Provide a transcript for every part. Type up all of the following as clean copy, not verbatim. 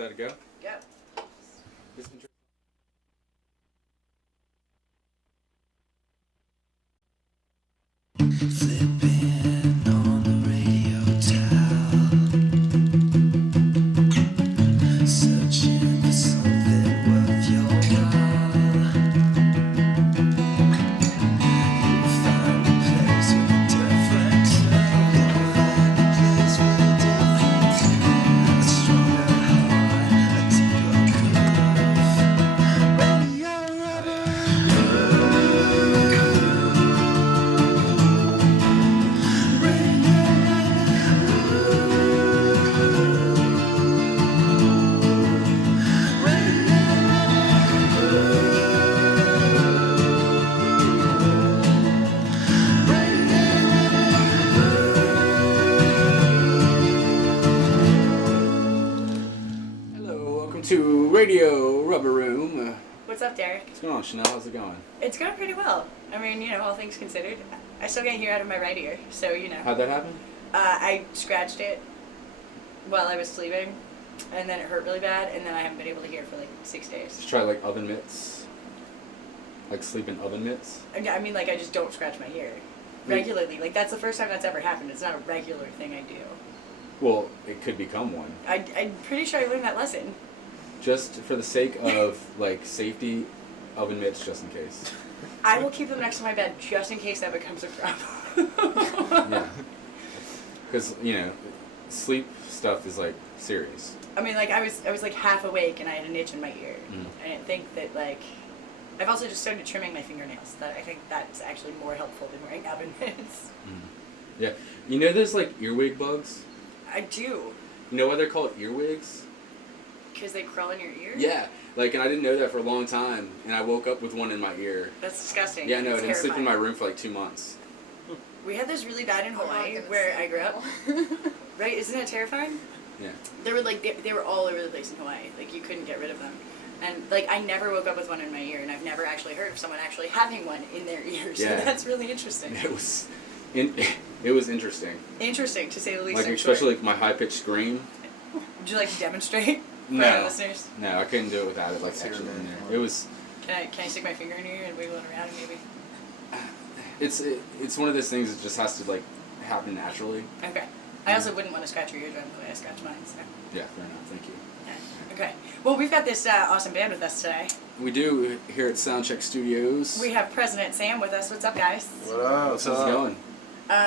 that a go? Go. Flipping on the radio dial, searching for something worth your while. You'll find a place with a different tone. You'll find a place with a different tone. A stronger heart, a deeper groove. Radio Hello, welcome to Radio Rubber Room. What's up, Derek? What's going on, Chanel? How's it going? It's going pretty well. I mean, all things considered. I still can't hear out of my right ear, so, How'd that happen? I scratched it while I was sleeping, and then it hurt really bad, and then I haven't been able to hear for like 6 days. Just try like oven mitts. Like sleep in oven mitts. I mean, I just don't scratch my ear regularly. Like, that's the first time that's ever happened. It's not a regular thing I do. Well, it could become one. I'm pretty sure I learned that lesson. Just for the sake of like safety, oven mitts just in case. I will keep them next to my bed just in case that becomes a problem. Yeah. Because sleep stuff is like serious. I mean, I was like half awake and I had an itch in my ear. Mm. I didn't think that I've also just started trimming my fingernails. That I think that's actually more helpful than wearing oven mitts. Mm. Yeah. There's like earwig bugs? I do. You know why they're called earwigs? Because they crawl in your ear? Yeah. And I didn't know that for a long time, and I woke up with one in my ear. That's disgusting. Yeah, no, I It's didn't sleep in my terrifying. room for like 2 months. We had this really bad in Hawaii where I grew up. Right? Isn't that terrifying? Yeah. They were they were all over the place in Hawaii. Like, you couldn't get rid of them. And I never woke up with one in my ear, and I've never actually heard of someone actually having one in their ear. So Yeah. that's really interesting. It was interesting. Interesting, to say the least. Like, I'm especially sure. my high-pitched scream. Would you demonstrate for No. our listeners? No, I couldn't do it without it, actually in there. It was... Can I stick my finger in your ear and wiggle it around, maybe? It's one of those things that just has to, happen naturally. Okay. I also wouldn't want to scratch your eardrum the way I scratch mine, so... Yeah, fair enough. Thank you. Yeah. Okay. Well, we've got this awesome band with us today. We do here at Soundcheck Studios. We have President Sam with us. What's up, guys? What up? How's it going?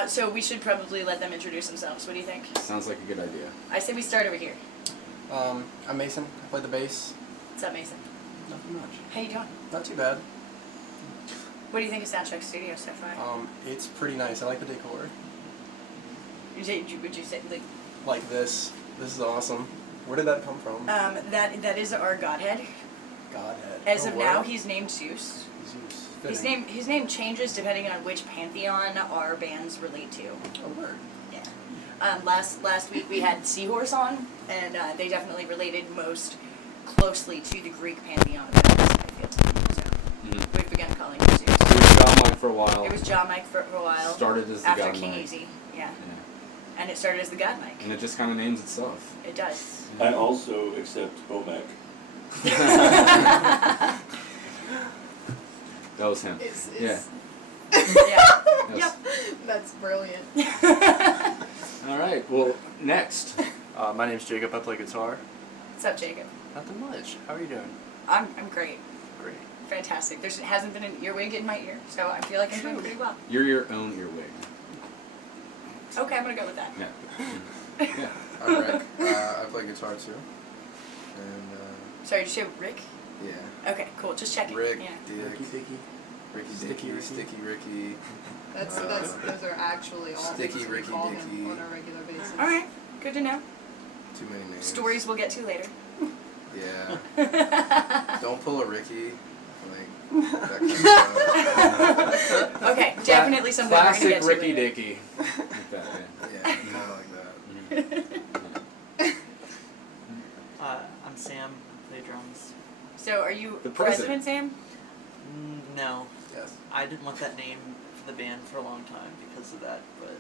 So we should probably let them introduce themselves. What do you think? Sounds like a good idea. I say we start over here. I'm Mason. I play the bass. What's up, Mason? Nothing much. How you doing? Not too bad. What do you think of Soundcheck Studio so far? It's pretty nice. I like the decor. Would you say, Like this. This is awesome. Where did that come from? that is our godhead. Godhead. As Oh, of word? now, he's named Zeus. Zeus. His name changes depending on which pantheon our bands relate to. Oh, word. Yeah. Last week we had Seahorse on, and they definitely related most closely to the Greek pantheon of bands, I feel. So we've begun calling him Zeus. It was John Mike for a while. It was John Mike for a while. Started as the after God King Mike. Easy, yeah. Yeah. And it started as the God Mike. And it just kind of names itself. It does. I also accept OMAC. That was him. Yeah. Yeah. Yes. That's brilliant. All right. Well, next. My name's Jacob. I play guitar. What's up, Jacob? Nothing much. How are you doing? I'm great. Great. Fantastic. There hasn't been an earwig in my ear, so I feel like I'm doing pretty well. You're your own earwig. Okay, I'm gonna go with that. Yeah. Yeah. I'm Rick. I play guitar too. And Sorry, did you say Rick? yeah, Okay, cool. Just checking. Rick, Yeah. Dick, Ricky Dicky. Ricky Sticky Dicky, Ricky. Sticky Ricky. Those are actually all Sticky things we Ricky call Dicky. him on a regular basis. All right. Good to know. Too many names. Stories we'll get to later. Yeah. Don't pull a Ricky. Like that kind of stuff. Okay, definitely something we're gonna Classic get to Ricky later. Dicky. Like that, Yeah, kind of like that. I'm Sam. I play drums. So, are you The president. Sam? No, Yes. I didn't want that name for the band for a long time because of that, but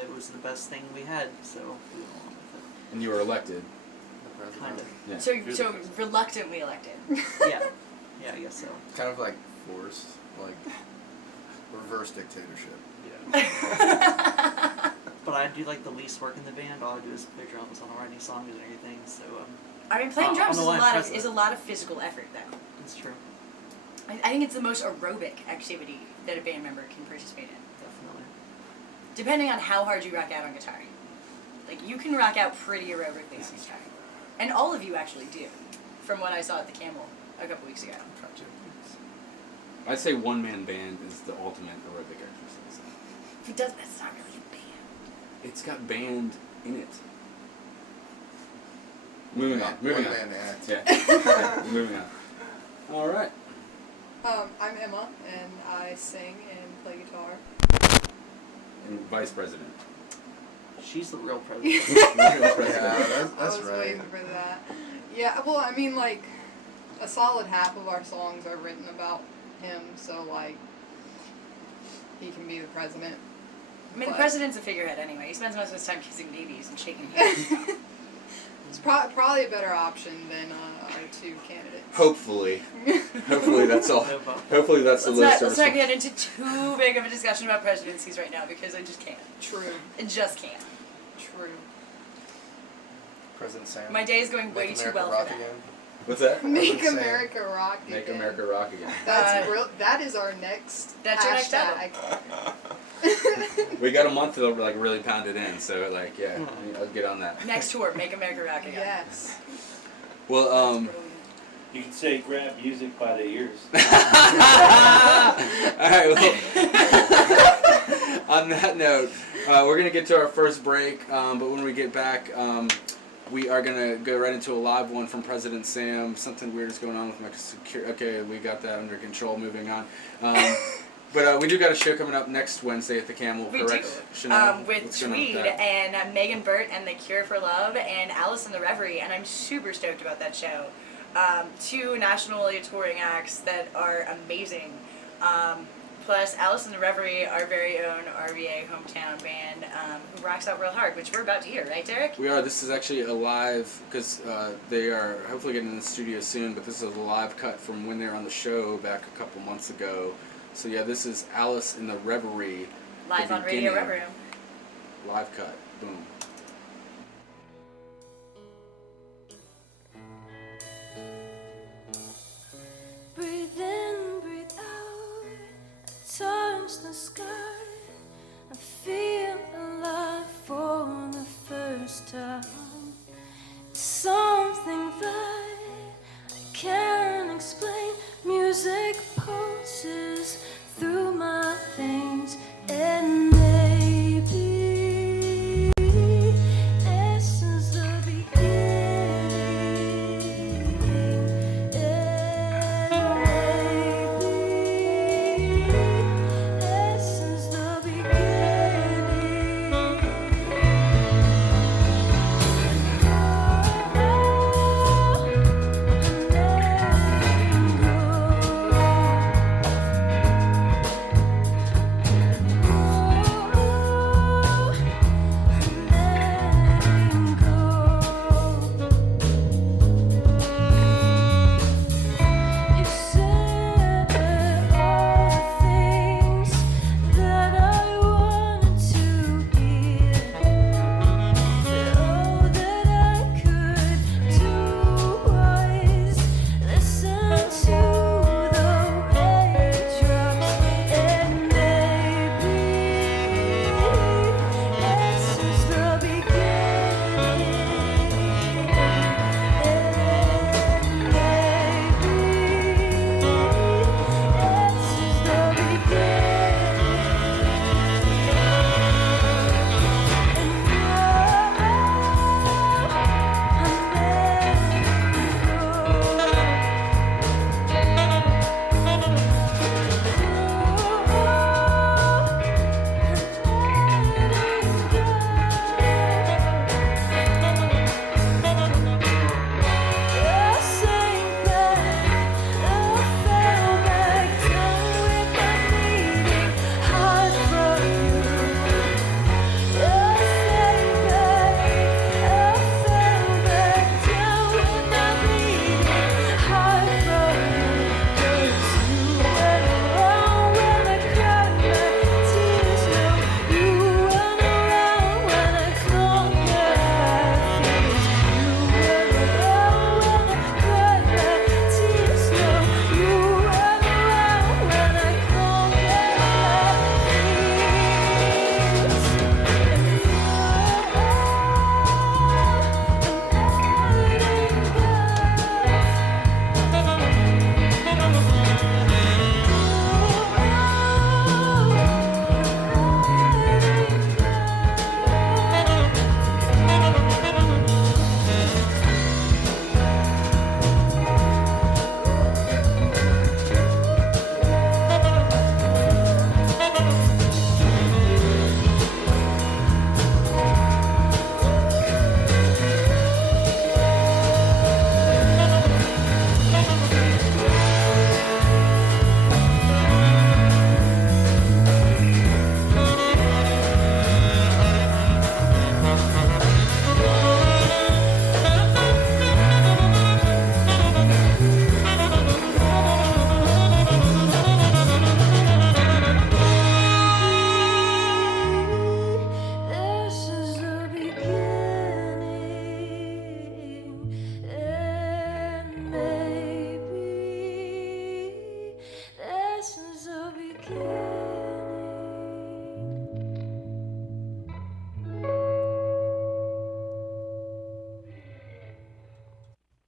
it was the best thing we had, so we went along with it. And you were elected. The president. kind of. Yeah. So You're the so president. reluctantly elected. Yeah, yeah, I guess so. Kind of like forced, like reverse dictatorship. Yeah. But I do like the least work in the band. All I do is play drums. I don't write any songs or anything. So I mean, playing I'm drums the is one president. is a lot of physical effort, though. it's true. I think it's the most aerobic activity that a band member can participate in. Definitely. Depending on how hard you rock out on guitar. Like, you can rock out pretty aerobically on guitar. And all of you actually do, from what I saw at the Camel a couple weeks ago. Try to. I'd say one-man band is the ultimate aerobic exercise. If it does, that's not really a band. It's got band in it. Moving on. Moving on. One man act. Yeah. Moving on. All right. I'm Emma, and I sing and play guitar. And vice president. She's the real president. Yeah, that's I was right. waiting for that. Yeah, well, I mean, like, a solid half of our songs are written about him, so, like, he can be the president. I mean, the But- president's a figurehead anyway. He spends most of his time kissing babies and shaking hands. It's probably a better option than our two candidates. Hopefully. Hopefully that's all. No vote. Hopefully that's the Let's list. not get into too big of a discussion about presidencies right now because I just can't. True. I just can't. True. President Sam. My day is going way Make too America well rock for that. again. What's that? Make Sam. America rock again. Make America rock again. That's real. That is our next. That's your next hashtag. We got a month to like really pound it in, so like yeah, I'll get on that. Next tour, Make America Rock Again. Yes. Well, Brilliant. You can say grab music by the ears. all right. Well, on that note, we're gonna get to our first break, but when we get back, we are gonna go right into a live one from President Sam. Something weird is going on with my security. Okay, we got that under control. Moving on. But we do got a show coming up next Wednesday at the Camel. We correct? do. Chanel? With What's going on Tweed that? and Megan Burt and The Cure for Love and Alice in the Reverie, and I'm super stoked about that show. Two nationally touring acts that are amazing. Plus, Alice in the Reverie, our very own RVA hometown band, who rocks out real hard, which we're about to hear, right, Derek? We are. This is actually a live, because they are hopefully getting in the studio soon, but this is a live cut from when they were on the show back a couple months ago. So yeah, this is Alice in the Reverie. Live the on Radio beginning. Red Room. Live cut. Boom. Breathe in, breathe out. I touch the sky. I feel alive for the first time. It's something that I can't explain. Music pulses through my veins, and maybe this is the beginning. This is the beginning.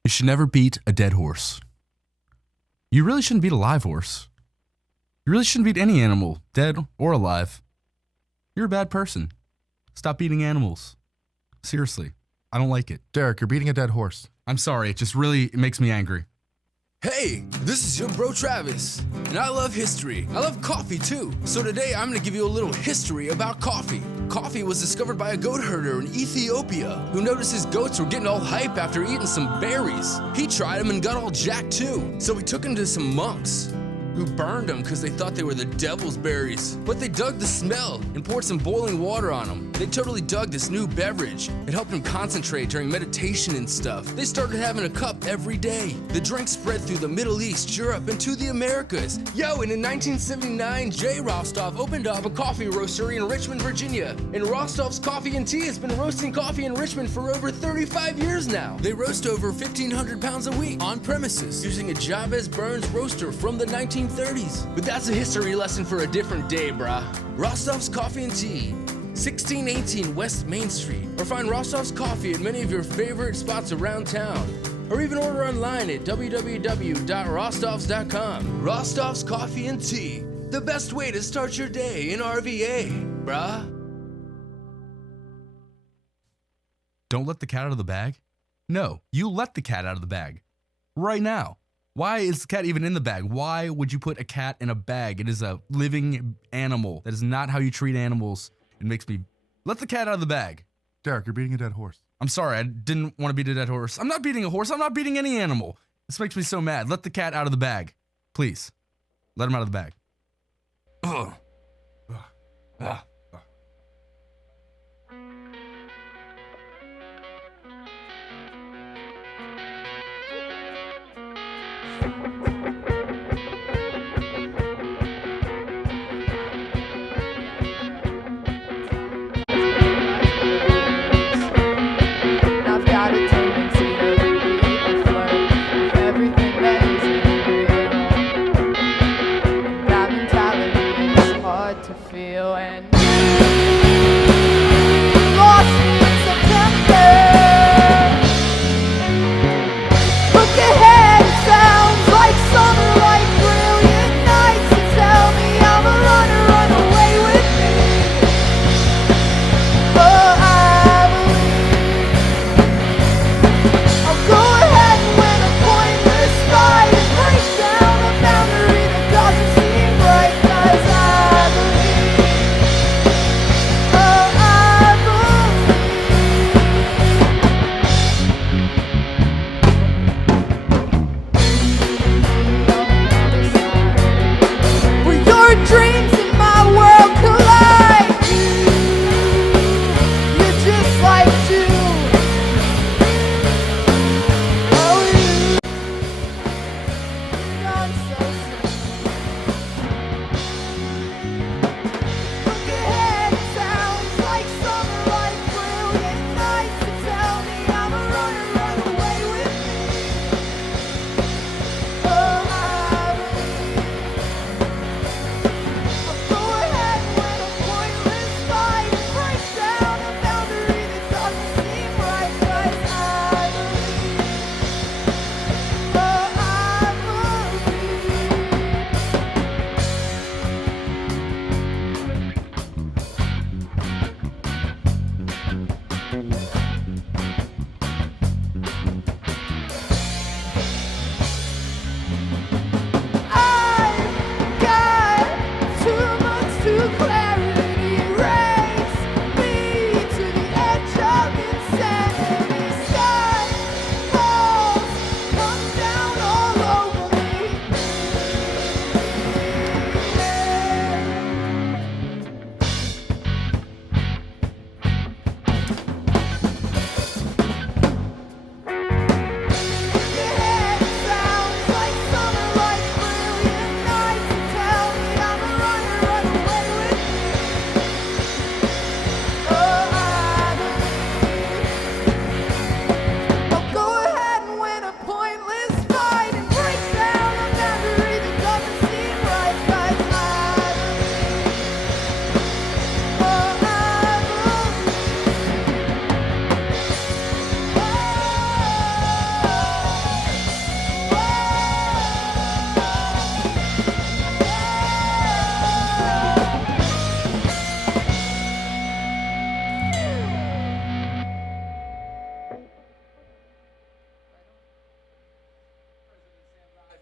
You should never beat a dead horse. You really shouldn't beat a live horse. You really shouldn't beat any animal, dead or alive. You're a bad person. Stop beating animals. Seriously, I don't like it. Derek, you're beating a dead horse. I'm sorry, it makes me angry. Hey, this is your bro Travis, and I love history. I love coffee too. So today I'm gonna give you a little history about coffee. Coffee was discovered by a goat herder in Ethiopia who noticed his goats were getting all hype after eating some berries. He tried them and got all jacked too. So he took them to some monks who burned them because they thought they were the devil's berries. But they dug the smell and poured some boiling water on them. They totally dug this new beverage. It helped them concentrate during meditation and stuff. They started having a cup every day. The drink spread through the Middle East, Europe, and to the Americas. Yo, and in 1979, Jay Rostov opened up a coffee roastery in Richmond, Virginia. And Rostov's Coffee and Tea has been roasting coffee in Richmond for over 35 years now. They roast over 1,500 pounds a week on premises using a Jabez Burns roaster from the 1930s. But that's a history lesson for a different day, brah. Rostov's Coffee and Tea, 1618 West Main Street. Or find Rostov's Coffee at many of your favorite spots around town. Or even order online at www.rostovs.com. Rostov's Coffee and Tea, the best way to start your day in RVA, brah. Don't let the cat out of the bag? No, you let the cat out of the bag. Right now. Why is the cat even in the bag? Why would you put a cat in a bag? It is a living animal. That is not how you treat animals. It makes me... Let the cat out of the bag. Derek, you're beating a dead horse. I'm sorry, I didn't want to beat a dead horse. I'm not beating a horse. I'm not beating any animal. This makes me so mad. Let the cat out of the bag. Please. Let him out of the bag. Ugh. Ugh. I've got a tendency to be flirt with everything that isn't real. That mentality is hard to feel, and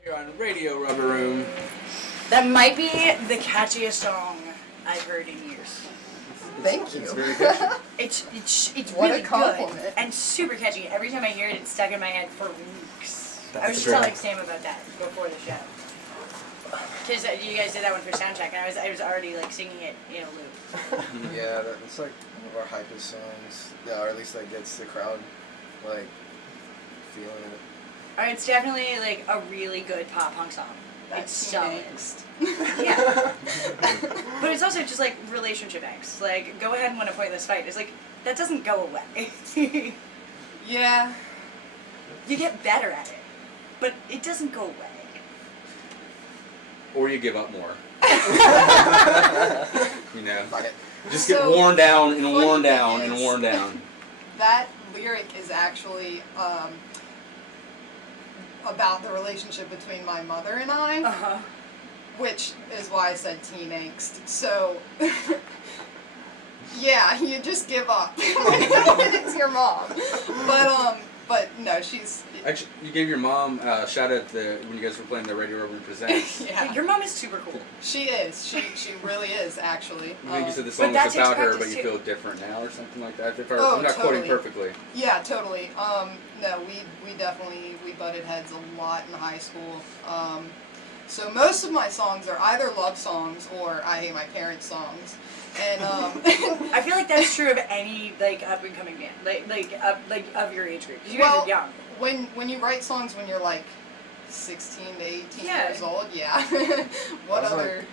You're on Radio Rubber Room. That might be the catchiest song I've heard in years. Thank you. It's very catchy. It's What a really compliment. good and super catchy. Every time I hear it, it's stuck in my head for weeks. I was just true. telling Sam about that before the show. Because you guys did that one for soundcheck, and I was already like singing it in a loop. Yeah, it's like one of our hypest songs. Yeah, or at least that gets the crowd like feeling it. It's definitely like a really good pop punk song. It's solid. angst. Yeah. But it's also just like relationship angst. Like, go ahead and win a pointless fight. It's like, that doesn't go away. Yeah. You get better at it, but it doesn't go away. Or you give up more. You know, Fuck it. just get So, worn down and funny worn thing down and is- worn down. That lyric is actually about the relationship between my mother and I, Uh-huh. which is why I said teen angst. So, yeah, you just give up when it's your mom. But no, she's Actually, you gave your mom a shout out when you guys were playing the Radio Rubber Presents. yeah. Your mom is super cool. She is. She really is actually. I think you said the But song that was takes about her, but practice, you too. feel different now or something like that. If Oh, I'm not quoting totally. perfectly. Yeah, totally. No, we definitely butted heads a lot in high school. So most of my songs are either love songs or I hate my parents songs, and I feel like that's true of any like up and coming band, like of your age group. 'Cause you guys Well, are young. when you write songs when you're like 16 to 18 Yeah. years old, yeah. What I was other?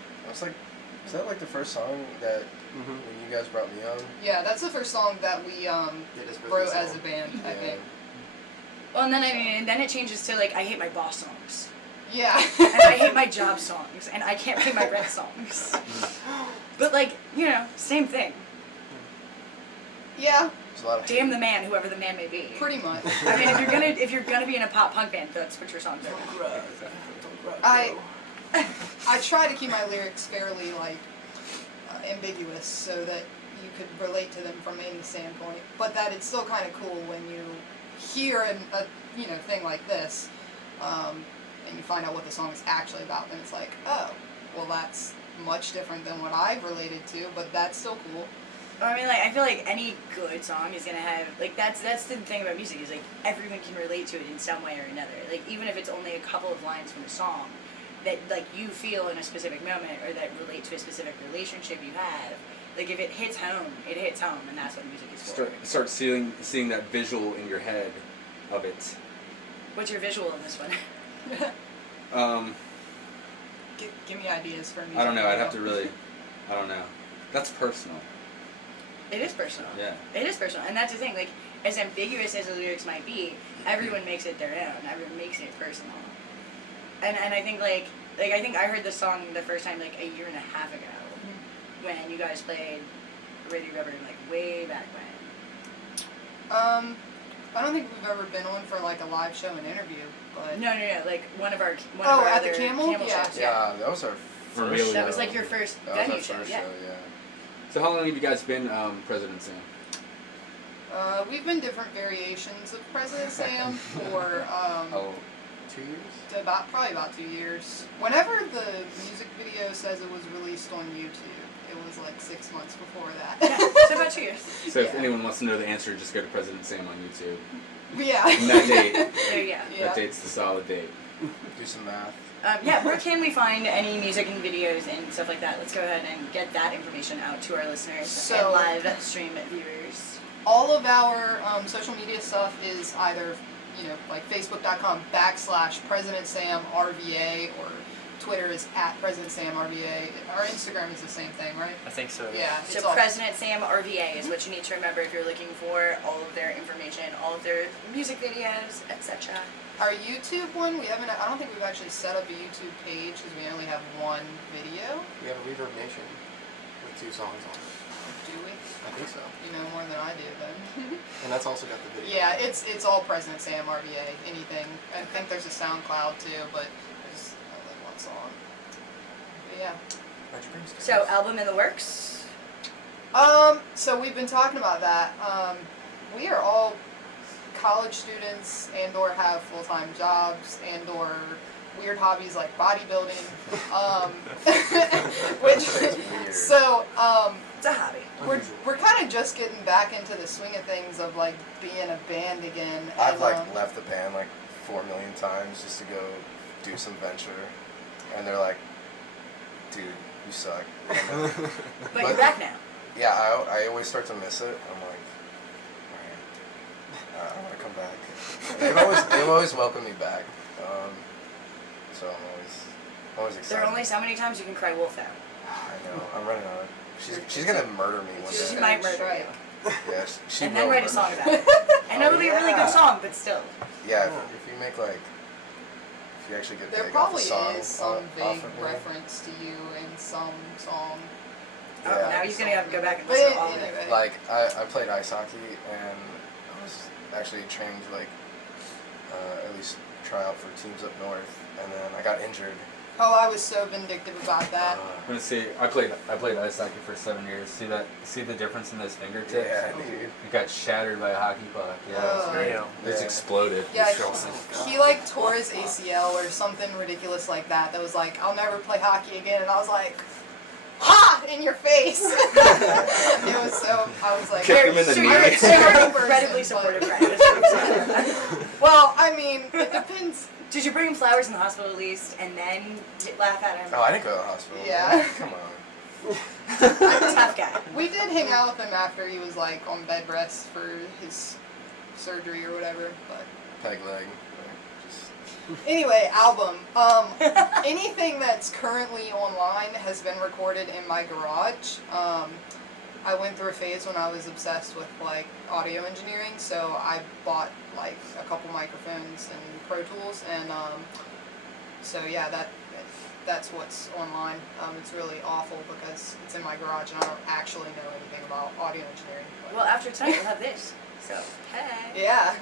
Is that like the first song that Mm-hmm. when you guys brought me on? Yeah, that's the first song that we Did as wrote business as a song? band. I Yeah. think. Well, and then it changes to like I hate my boss songs, Yeah. and I hate my job songs, and I can't pay my rent songs. But like same thing. Yeah, There's a lot of Damn the man, whoever the man may be. pretty much. I mean, if you're gonna be in a pop punk band, that's what your songs are. I try to keep my lyrics fairly like ambiguous so that you could relate to them from any standpoint, but that it's still kind of cool when you hear a thing like this, and you find out what the song is actually about. Then it's like, oh, well, that's much different than what I've related to, but that's still cool. I mean, like I feel like any good song is gonna have like that's the thing about music is like everyone can relate to it in some way or another. Like even if it's only a couple of lines from a song that like you feel in a specific moment or that relate to a specific relationship you have. Like if it hits home, it hits home, and that's what music is for. Start seeing that visual in your head of it. What's your visual in this one? Give me ideas for music. I don't know. I'd have to really. I don't know. That's personal. It is personal. Yeah. It is personal, and that's the thing. Like as ambiguous as the lyrics might be, everyone makes it their own. Everyone makes it personal. And I think like I think I heard this song the first time like a year and a half ago when you guys played Radio Rubber like way back when. I don't think we've ever been on for like a live show and interview, but No, like one of our Oh, of our at the other Camel? Yeah. shows. Yeah, that was our For first real, That was show. like your first That was venue our show, first yeah. show, yeah. So how long have you guys been President Sam? We've been different variations of President Sam for 2 years? probably about 2 years. Whenever the music video says it was released on YouTube, it was like 6 months before that. Yeah, so about 2 years. So if Yeah. anyone wants to know the answer, just go to President Sam on YouTube. Yeah. And that date. There you go. Yeah. That date's the solid date. Do some math. Yeah, where can we find any music and videos and stuff like that? Let's go ahead and get that information out to our listeners and So- live stream viewers. All of our social media stuff is either, like Facebook.com/President Sam RVA, or Twitter is @PresidentSamRVA. Our Instagram is the same thing, right? I think so. Yeah. So it's all- President Sam RVA is what you need to remember if you're looking for all of their information, all of their music videos, etc. Our YouTube one, I don't think we've actually set up a YouTube page because we only have one video. We have a Reverb Nation with 2 songs on it. Do we? I think so. You know more than I do then. And that's also got the video. Yeah, it's all President Sam RVA. Anything. I think there's a SoundCloud too, but there's only one song. But yeah. Why'd you bring stickers? So album in the works. So we've been talking about that. We are all college students and or have full-time jobs and or weird hobbies like bodybuilding. Which, so, It's a hobby. we're kind of just getting back into the swing of things of like being a band again. I've and, like left the band like 4 million times just to go do some venture, and they're like, "Dude, you suck." But you're back now. Yeah, I always start to miss it. I'm like, alright, I want to come back. They've always welcomed me back, so I'm always excited. There are only so many times you can cry wolf out. I know. I'm running out. She's gonna murder me one She day. might murder you. Yeah, she And will then write a murder song me. about it. And it'll be a really good song, but still. Yeah, if you make like, if you actually get there big probably off a song, is some off vague of me. reference to you in some song. Oh, Yeah. now he's gonna have to go back and But listen to all of it. anyway. Like I played ice hockey, and I was actually trained to like at least try out for teams up north, and then I got injured. Oh, I was so vindictive about that. I'm gonna see. I played ice hockey for 7 years. See the difference in those fingertips? Yeah, dude. It got shattered by a hockey puck. Yeah, it was great. Damn. It just Yeah. exploded. Yeah, It's he like tore his ACL or something ridiculous like that. That was like, I'll never play hockey again. And I was like, ha! In your face. It was so. I was like, Kick him in the So knee. you're Terrible incredibly person, supportive, but- right? That's what I'm saying. Well, I mean, it depends. Did you bring him flowers in the hospital at least, and then laugh at him? Oh, I didn't go to the hospital. Yeah. Come on. Tough guy. We did hang out with him after he was like on bed rest for his surgery or whatever. But Peg leg. Like, just anyway, album. Anything that's currently online has been recorded in my garage. I went through a phase when I was obsessed with like audio engineering, so I bought like a couple microphones and Pro Tools, and so yeah, that's what's online. It's really awful because it's in my garage and I don't actually know anything about audio engineering. But Well, after tonight, we'll have this. So, hey. yeah.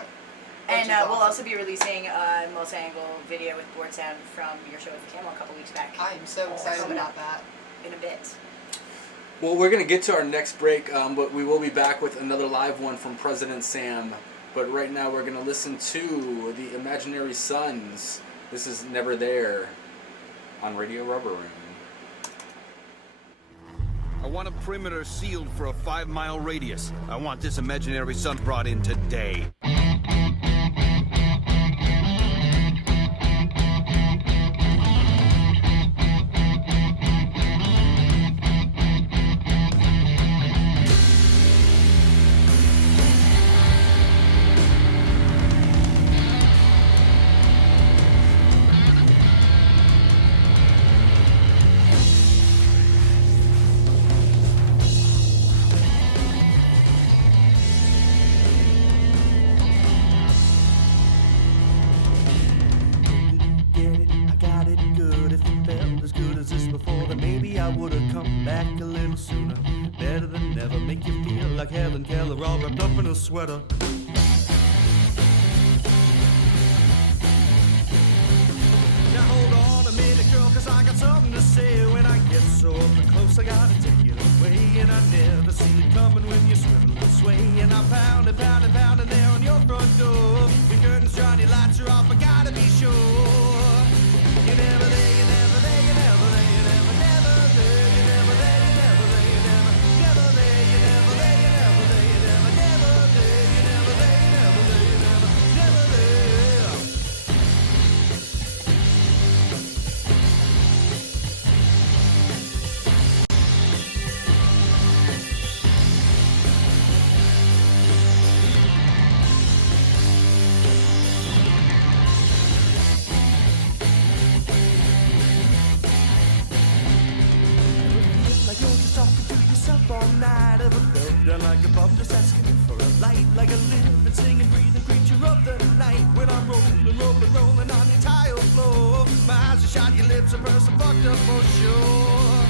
And Which is we'll awesome. also be releasing a multi-angle video with board sound from your show with Camel a couple weeks back. I am so excited coming about up that. in a bit. Well, we're going to get to our next break, but we will be back with another live one from President Sam. But right now we're going to listen to the Imaginary Sons. This is Never There on Radio Rubber Room. I want a perimeter sealed for a 5-mile radius. I want this imaginary sun brought in today. Get it, I got it good. If it felt as good as this before, then maybe I would have come back a little sooner. Better than never, make you feel like Helen Keller, all wrapped up in a sweater. Now hold on a minute, girl, cause I got something to say. When I get so up and close, I gotta take it away. And I never see it coming when you swivel and sway. And I'm pounding, pounding, pounding there on your front door. Your curtains drawn, your lights are off, I gotta be sure. You're never there, you're never there, you're never there, you're never, never there, you're never there, you're never there, you're never, never there, you're never there, you're never there, you're never, never there, you're never there, you're never there, you're never, never there. Like you're just talking to yourself all night. Ever felt down like a bum, just asking for a light. Like a living, singing, breathing creature of the night. When I'm rolling, rolling, rolling on your tile floor. My eyes are shot, your lips are pursed, I'm fucked up for sure.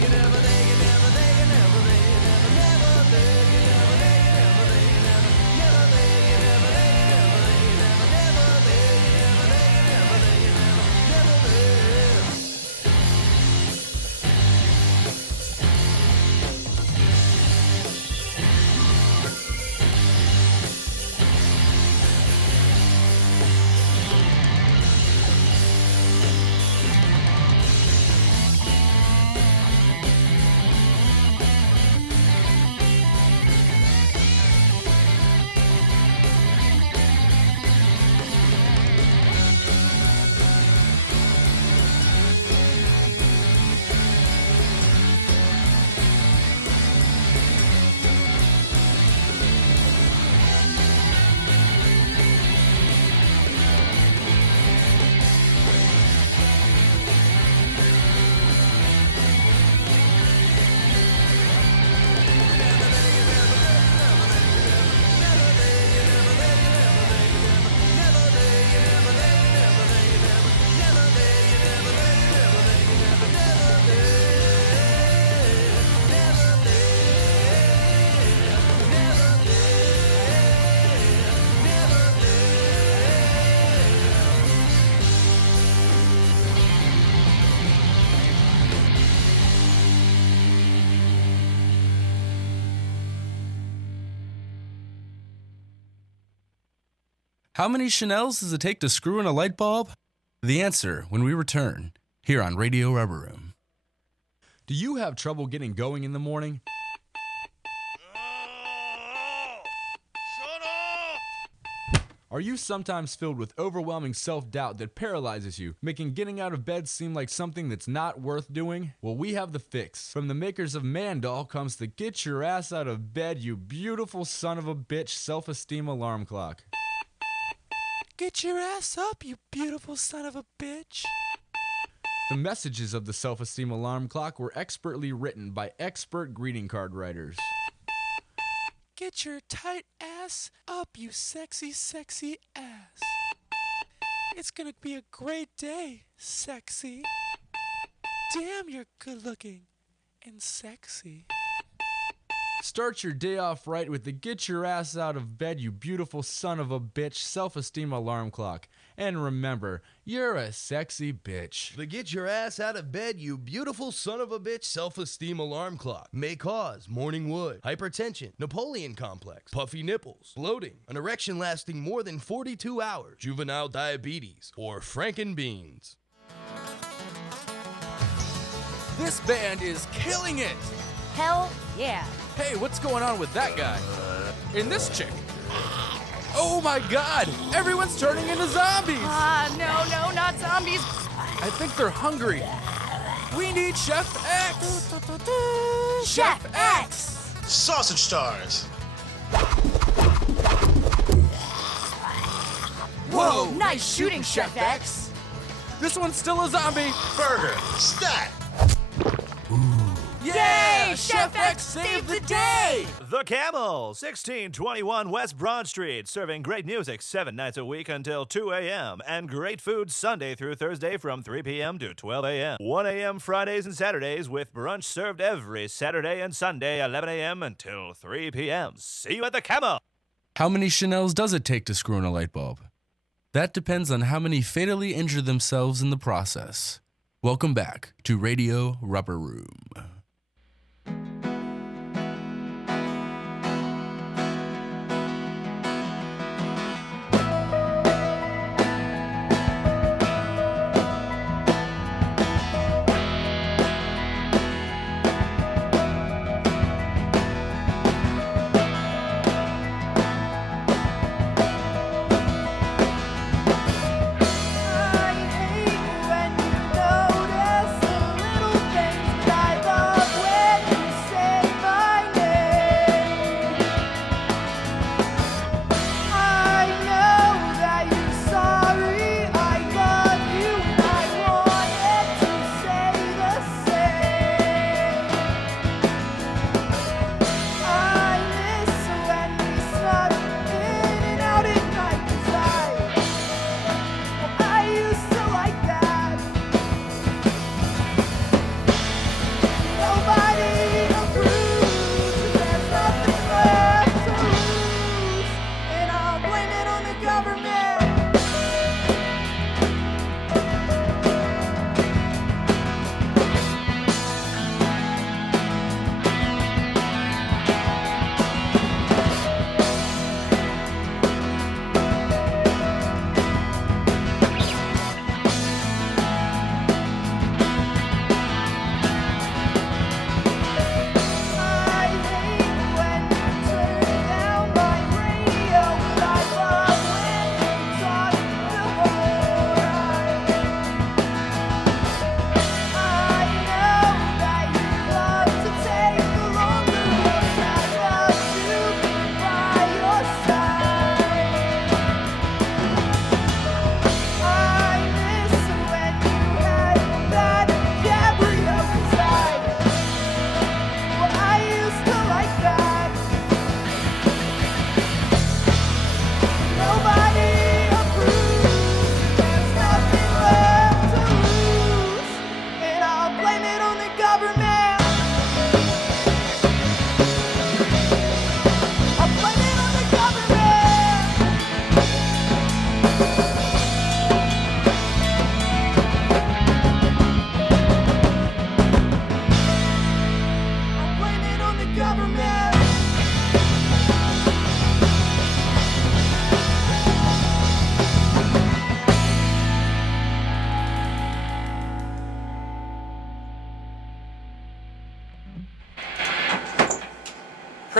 You're never there, you're never there, you're never there, you're never, never there, you're never there, you're never there, you're never, never there, you're never there, you're never there, you're never, never there, you're never there, you're never there, you're never, never there. How many Chanels does it take to screw in a light bulb? The answer when we return, here on Radio Rubber Room. Do you have trouble getting going in the morning? Are you sometimes filled with overwhelming self-doubt that paralyzes you, making getting out of bed seem like something that's not worth doing? Well, we have the fix. From the makers of Mandal comes the Get Your Ass Out of Bed, You Beautiful Son of a Bitch self-esteem alarm clock. Get your ass up, you beautiful son of a bitch. The messages of the self-esteem alarm clock were expertly written by expert greeting card writers. Get your tight ass up, you sexy, sexy ass. It's gonna be a great day, sexy. Damn, you're good looking and sexy. Start your day off right with the Get Your Ass Out of Bed, You Beautiful Son of a Bitch self-esteem alarm clock. And remember, you're a sexy bitch. The Get Your Ass Out of Bed, You Beautiful Son of a Bitch self-esteem alarm clock may cause morning wood, hypertension, Napoleon complex, puffy nipples, bloating, an erection lasting more than 42 hours, juvenile diabetes, or frankenbeans. This band is killing it! Hell yeah. Hey, what's going on with that guy? And this chick? Oh my god! Everyone's turning into zombies! No, not zombies. I think they're hungry. We need Chef X! Chef X! Sausage stars. Whoa! Nice shooting, Chef X. This one's still a zombie! Burger. Stat. Yeah! Chef X saved the day! The Camel, 1621 West Broad Street, serving great music 7 nights a week until 2 a.m. and great food Sunday through Thursday from 3 p.m. to 12 a.m. 1 a.m. Fridays and Saturdays with brunch served every Saturday and Sunday 11 a.m. until 3 p.m. See you at the Camel! How many Chanels does it take to screw in a light bulb? That depends on how many fatally injure themselves in the process. Welcome back to Radio Rubber Room. I hate when you notice the little things that I love.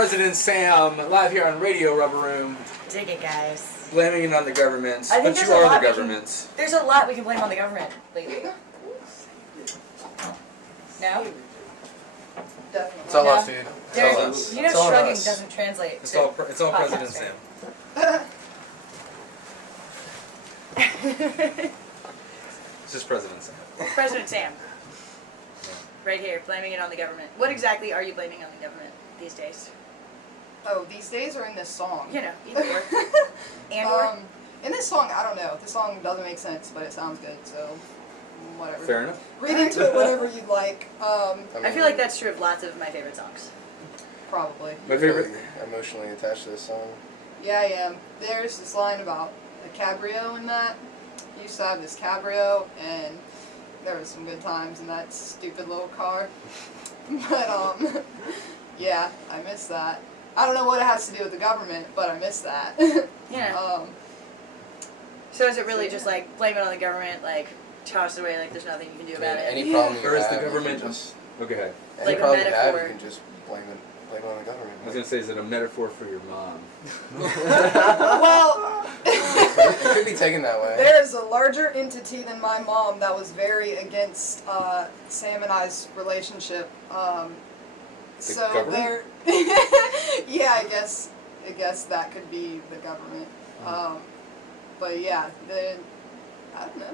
President Sam, live here on Radio Rubber Room, Dig it, guys. blaming it on the government. I think But there's you a are lot the we can- government. There's a lot we can blame on the government lately. No? Definitely. It's all No. us, dude. It's all us. You know, It's all shrugging us. doesn't translate. It's to all President podcast, Sam. right? It's just President Sam. President Sam. Right here, blaming it on the government. What exactly are you blaming on the government these days? Oh, these days or in this song? You know, either or. And or? In this song, I don't know. The song doesn't make sense, but it sounds good, so whatever. Fair enough. Read into it whatever you'd like. I feel like that's true of lots of my favorite songs. Probably. My favorite. Emotionally attached to this song. Yeah, I am. There's this line about a cabrio in that. I used to have this cabrio, and there was some good times in that stupid little car. But, yeah, I miss that. I don't know what it has to do with the government, but I miss that. Yeah. So is it really just like blame it on the government, like toss it away, like there's nothing you can do about it? Any problem you Or is have, the you can government just okay? Ahead. any Like a problem you have, metaphor. you can just blame it on the government. I was gonna say, is it a metaphor for your mom? Well, It could be taken that way. there is a larger entity than my mom that was very against Sam and I's relationship. So government? there, yeah, I guess that could be the government. But yeah, I don't know.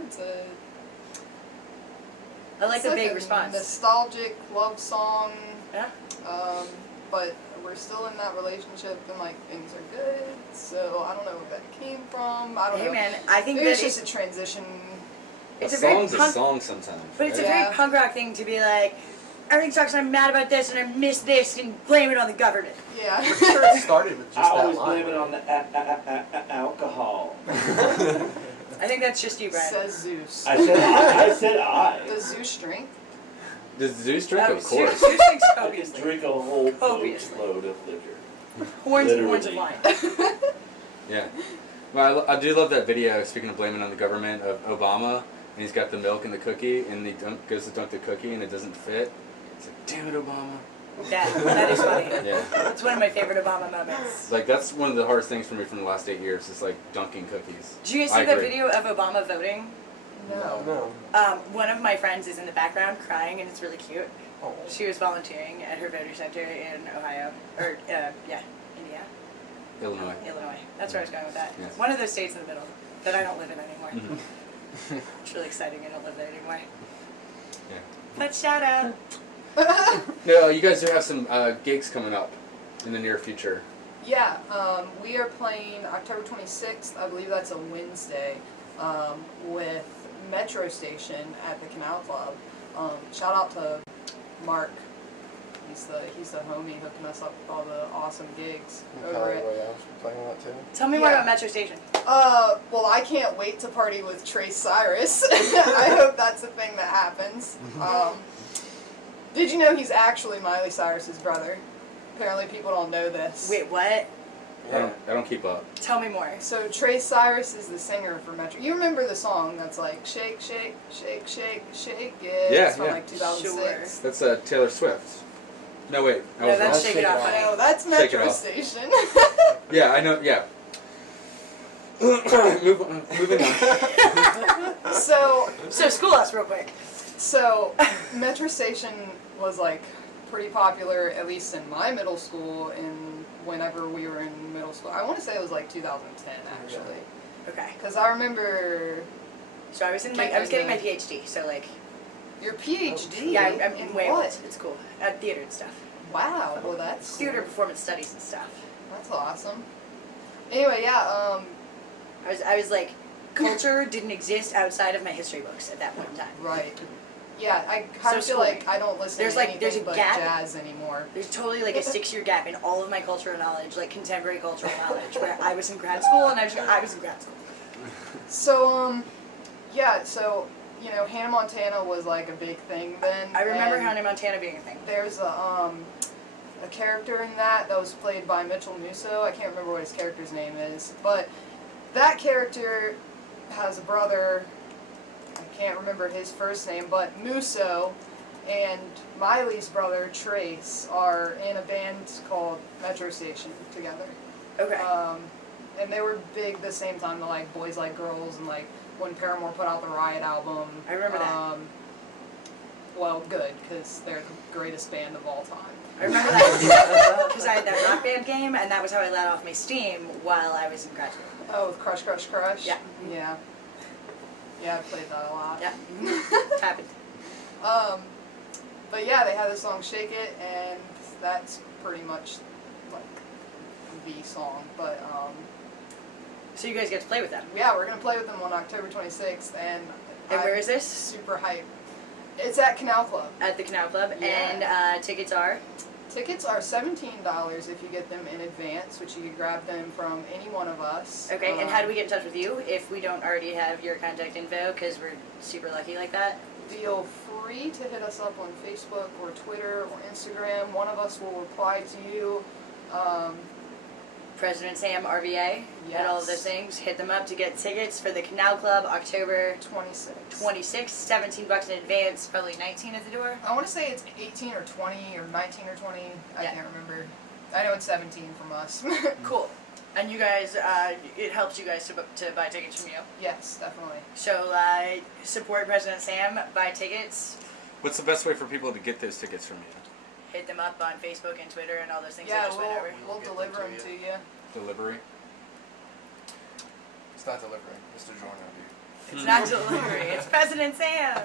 I like It's the vague a response. nostalgic love song. Yeah. But we're still in that relationship and like things are good. So I don't know where that came from. I don't Hey know. man, I think Maybe that it's just a transition. it's a a very song's a punk, song sometimes. but it's a right? Yeah. very punk rock thing to be like, everything sucks and I'm mad about this and I miss this and blame it on the government. Yeah. Sure, it started with just I that always line. blame it on the alcohol. I think that's just you, Brad. Says Zeus. I said I. The Zeus strength. Does Zeus drink? Oh, Of course. Zeus drinks I could copiously. drink a whole Copiously. boatload of liquor. Horns and horns of Literally. wine. Yeah. Well, I do love that video, speaking of blaming on the government, of Obama, and he's got the milk and the cookie, and he goes to dunk the cookie, and it doesn't fit. It's like, damn it, Obama. That is funny. Yeah. It's one of my favorite Obama moments. Like, that's one of the hardest things for me from the last 8 years, is like dunking cookies. Did you guys I see that agree. video of Obama voting? No. No. One of my friends is in the background crying, and it's really cute. Oh. She was volunteering at her voter center in Ohio, or Indiana, Illinois. Illinois. That's where I was going with that. Yes. One of those states in the middle that I don't live in anymore. Mhm. It's really exciting. I don't live there anymore. Yeah. But shout out. No, you guys do have some gigs coming up in the near future. Yeah, we are playing October 26th. I believe that's a Wednesday. With Metro Station at the Canal Club. Shout out to Mark. He's the homie hooking us up with all the awesome gigs over Probably it. Royale should be playing that too. Tell me more Yeah. about Metro Station. Well, I can't wait to party with Trace Cyrus. I hope that's a thing that happens. Did you know he's actually Miley Cyrus's brother? Apparently people don't know this. Wait, what? I don't keep up. Tell me more. So Trace Cyrus is the singer for Metro. You remember the song that's like shake, shake, shake, shake, shake it? Yeah, It's from yeah. like 2006. That's Taylor Swift. No, wait. I No, was that's wrong. Shake It Off, I know, honey. that's Shake It Metro Off. Station. Yeah, I know. Yeah. Moving on. So school us real quick. So Metro Station was like pretty popular, at least in my middle school, and whenever we were in middle school. I want to say it was like 2010 actually. Okay. Because I remember So I was getting my PhD. So like. your PhD. Yeah, I'm in in Wales. what? It's cool. At theater and stuff. Wow. Well, that's Theater performance studies and stuff. That's awesome. Anyway, yeah. I was like, culture didn't exist outside of my history books at that point in time. Right. Yeah, I kind of So feel like I don't listen there's to like anything there's a but gap. jazz anymore. There's totally like a 6-year gap in all of my cultural knowledge, like contemporary cultural knowledge, where I was in grad school and I was in grad school. So yeah, so you know, Hannah Montana was like a big thing then. I remember and Hannah Montana being a thing. There's a character in that was played by Mitchell Musso. I can't remember what his character's name is, but that character has a brother. I can't remember his first name, but Musso, and Miley's brother Trace are in a band called Metro Station together. Okay. And they were big the same time to like Boys Like Girls and like when Paramore put out the Riot album. I remember that. Well, good, because they're the greatest band of all time. I remember that because I had that Rock Band game, and that was how I let off my steam while I was in grad school. Oh, with Crush Crush Crush? Yeah. Yeah. Yeah, I played that a lot. Yeah. Happened. But yeah, they had the song Shake It, and that's pretty much like the song. But so you guys get to play with them? Yeah, we're gonna play with them on October 26th, and where is this? Super hyped. It's at Canal Club. At the Canal Club, Yeah. and tickets are? Tickets are $17 if you get them in advance, which you can grab them from any one of us. Okay, and how do we get in touch with you if we don't already have your contact info, because we're super lucky like that? Feel free to hit us up on Facebook or Twitter or Instagram. One of us will reply to you. President Sam, RVA, and all of those things. Hit them up to get tickets for the Canal Club, October 26th, $17 in advance, probably 19 at the door. I want to say it's 18 or 20 or 19 or 20. I can't remember. I know it's 17 from us. Cool. And you guys, it helps you guys to buy tickets from you? Yes, definitely. So, support President Sam, buy tickets. What's the best way for people to get those tickets from you? Hit them up on Facebook and Twitter and all those things Yeah, I just went over. we'll deliver them to you. Delivery? It's not delivery. It's DiGiorno, dude. It's not delivery. It's President Sam.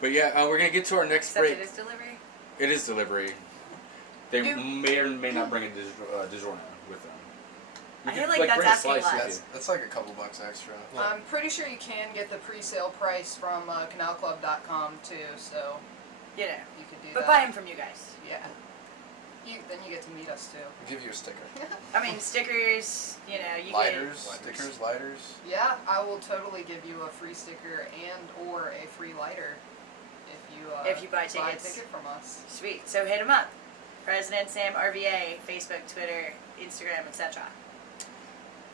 But yeah, we're going to get to our next Except break. it is delivery. It is delivery. They may or may not bring a DiGiorno with them. You I could, feel like that's bring a asking slice a lot. with you. That's like a couple bucks extra. I'm pretty sure you can get the pre-sale price from canalclub.com too, so You know. you could do But that. buy them from you guys. Yeah. Then you get to meet us too. We'll give you a sticker. I mean, stickers, you know, you Lighters, get... stickers, lighters. Yeah, I will totally give you a free sticker and or a free lighter if you buy buy a tickets. ticket from us. Sweet. So hit them up. President Sam RVA, Facebook, Twitter, Instagram, etc.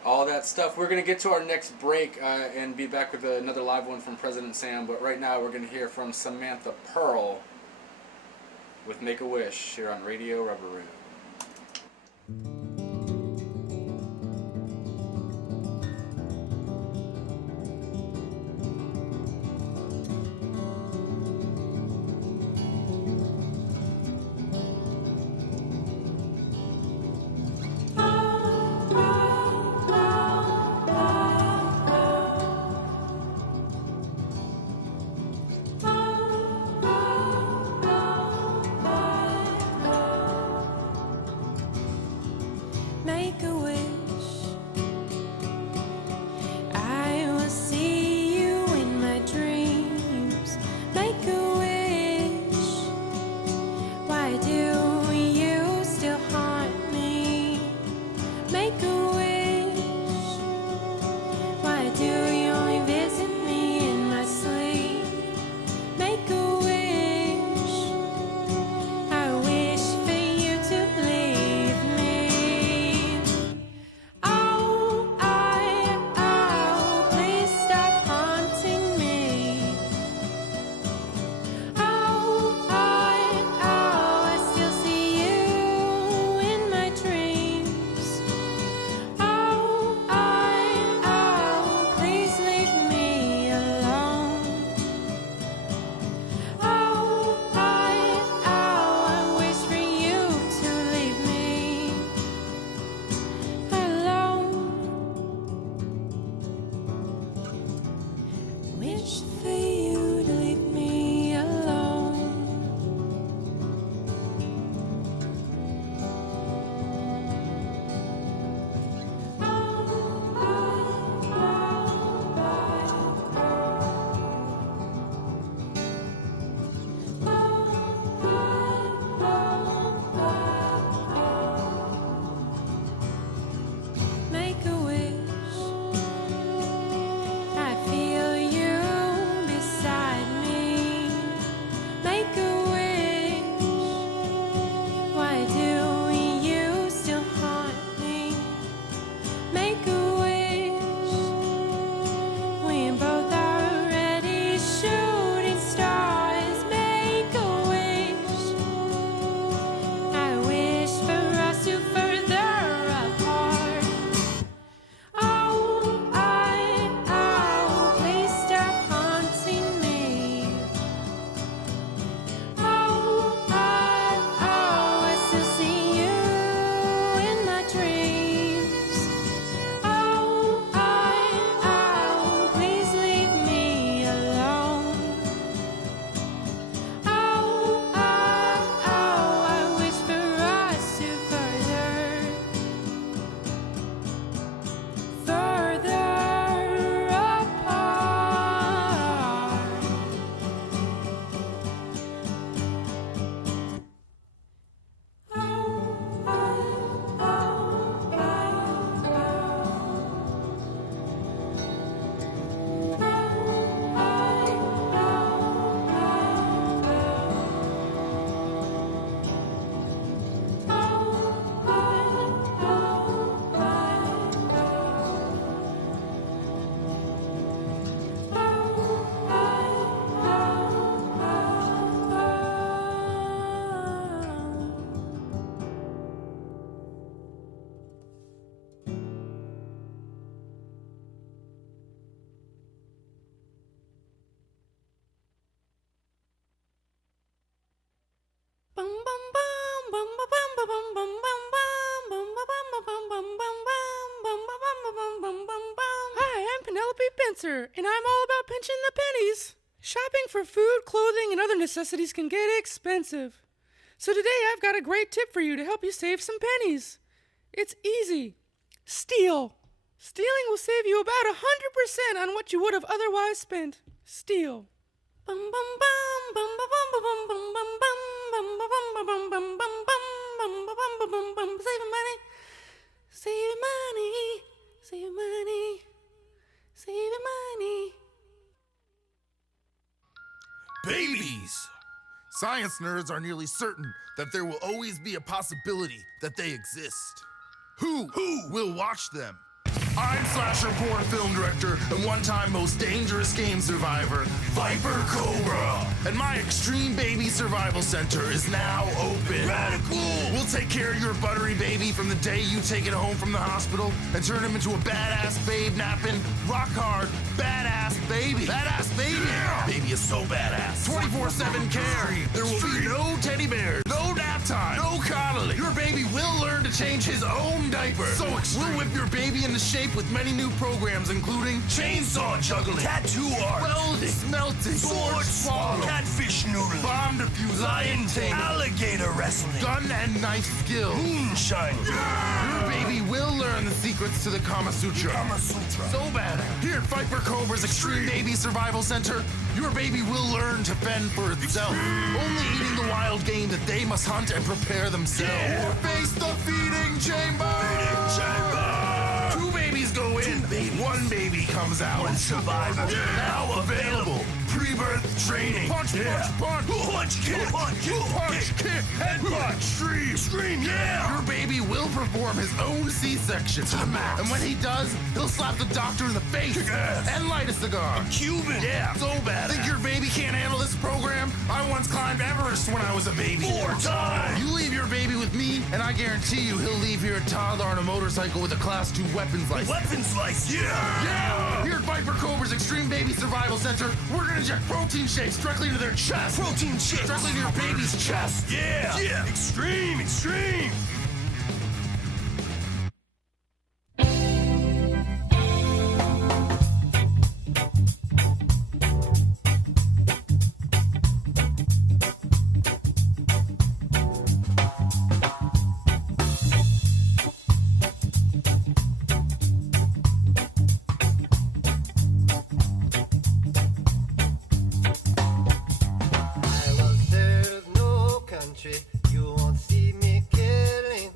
All that stuff. We're going to get to our next break and be back with another live one from President Sam. But right now we're going to hear from Samantha Pearl with Make-A-Wish here on Radio Rubber Room. Hi, I'm Penelope Pincer, and I'm all about pinching the pennies. Shopping for food, clothing, and other necessities can get expensive. So today I've got a great tip for you to help you save some pennies. It's easy. Steal. Stealing will save you about 100% on what you would have otherwise spent. Steal. Bum bum bum bum bum bum bum bum bum bum bum bum bum bum bum bum bum bum. Save money. Save money. Save money. Save money. Babies! Science nerds are nearly certain that there will always be a possibility that they exist. Who will watch them? I'm slasher porn film director and one-time most dangerous game survivor, Viper Cobra. And my Extreme Baby Survival Center is now open. Radical! We'll take care of your buttery baby from the day you take it home from the hospital and turn him into a badass babe napping, rock hard, badass baby. Badass baby? Yeah. Baby is so badass. 24/7 care. There will be no teddy bears, no nap time, no coddling. Your baby will learn to change his own diaper. So extreme. We'll whip your baby into shape with many new programs, including chainsaw juggling, tattoo art, welding, smelting, sword swallow, catfish noodling, bomb defusing, lion taming, alligator wrestling, gun and knife skill, moonshine. Yeah! Your baby will learn the secrets to the Kama Sutra. So badass. Here at Viper Cobra's Extreme Baby Survival Center, your baby will learn to fend for itself, only eating the wild game that they must hunt and prepare themselves. Yeah. Or face the feeding chamber. Two babies go in, one baby comes out. One survivor. Yeah. Now available. Pre-birth training. Punch, punch, kick, head punch, stream, yeah. Your baby will perform his own C-section to the max. And when he does, he'll slap the doctor in the face and light a cigar. A Cuban. Yeah, so bad. Think your baby can't handle this program? I once climbed Everest when I was a baby. 4 times. You leave your baby with me, and I guarantee you he'll leave here a toddler on a motorcycle with a Class 2 weapons license. Weapons license? Yeah! Here at Viper Cobra's Extreme Baby Survival Center, we're gonna inject protein shakes directly to their chest. Protein shakes? Directly to your baby's chest. Yeah! Yeah! Extreme! I was third of no country. You won't see me killing.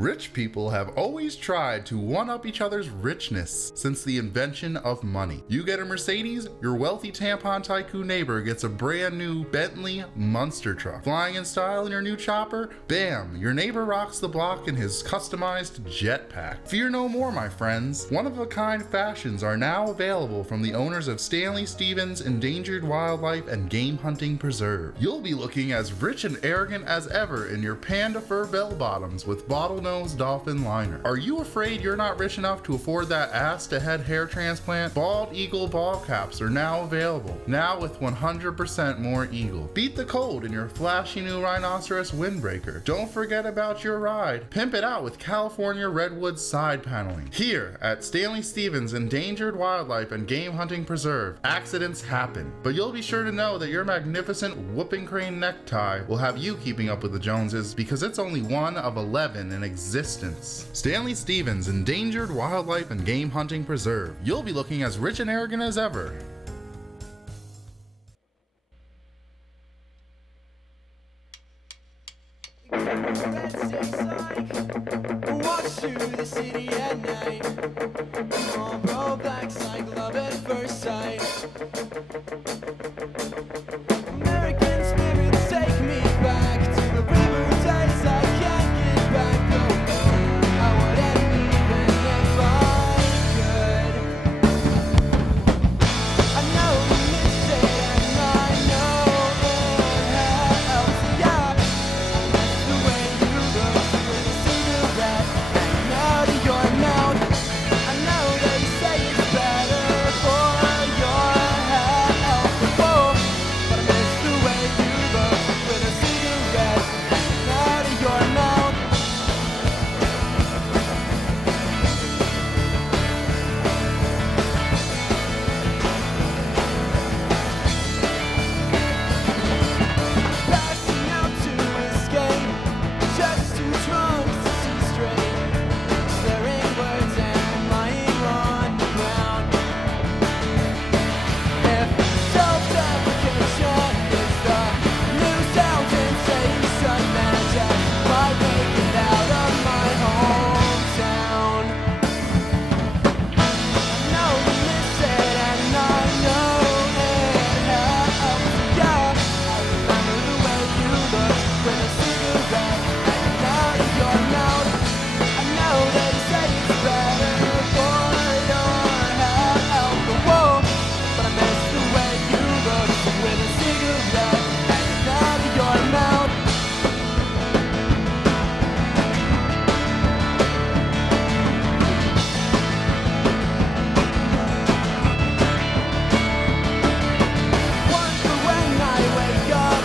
Rich people have always tried to one-up each other's richness since the invention of money. You get a Mercedes, your wealthy tampon tycoon neighbor gets a brand new Bentley Monster truck. Flying in style in your new chopper? Bam! Your neighbor rocks the block in his customized jetpack. Fear no more, my friends. One-of-a-kind fashions are now available from the owners of Stanley Stevens Endangered Wildlife and Game Hunting Preserve. You'll be looking as rich and arrogant as ever in your panda fur bell-bottoms with bottlenose dolphin liner. Are you afraid you're not rich enough to afford that ass-to-head hair transplant? Bald Eagle ball caps are now available, now with 100% more eagle. Beat the cold in your flashy new rhinoceros windbreaker. Don't forget about your ride. Pimp it out with California redwood side paneling. Here at Stanley Stevens Endangered Wildlife and Game Hunting Preserve, accidents happen, but you'll be sure to know that your magnificent whooping crane necktie will have you keeping up with the Joneses because it's only one of 11 in existence. Stanley Stevens Endangered Wildlife and Game Hunting Preserve. You'll be looking as rich and arrogant as ever. Walk through the city at night. All pro-blacks like love at first sight. American spirits take me back to the river days I can't get back. Oh no, I wouldn't even if I could. I know you miss it and I know it helps. Yeah, that's the way you look with a cigarette hanging out of your mouth. I know they say it's better for your health. Whoa, but I miss the way you look with a cigarette hanging out of your mouth. Passing out to escape, just too drunk to see straight. Slurring words and lying on the ground. If self-deprecation is the new sound sensation, then I just might make it out of my hometown. I know you miss it and I know it helps. Yeah, I remember the way you looked with a cigarette hanging out of your mouth. I know they say it's better for your health. Whoa, but I miss the way you looked with a cigarette hanging out of your mouth. One for when I wake up,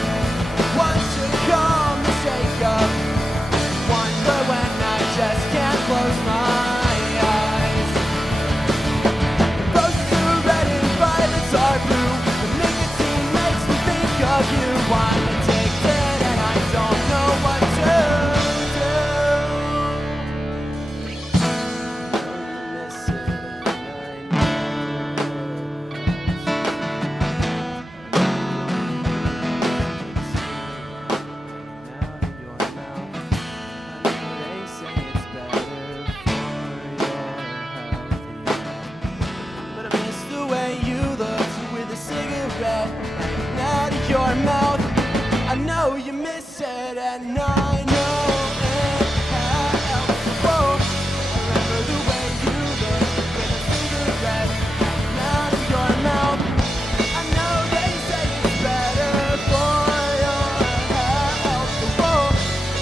one to calm the shake up, one for when I just can't close my eyes. Roses are red and violets are blue. The nicotine makes me think of you. I'm addicted and I don't know what to do. Miss it and but I miss the way you looked with a cigarette hanging out of your mouth. I know you miss it and I know it helps. Whoa, I remember the way you looked with a cigarette hanging out of your mouth. I know they say it's better for your health. Whoa,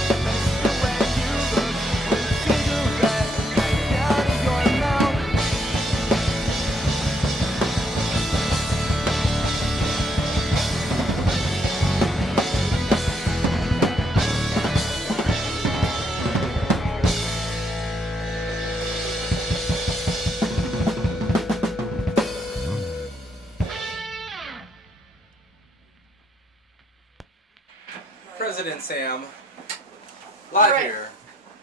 I miss the way you looked with a cigarette hanging out of your mouth. President Sam, live Alright. here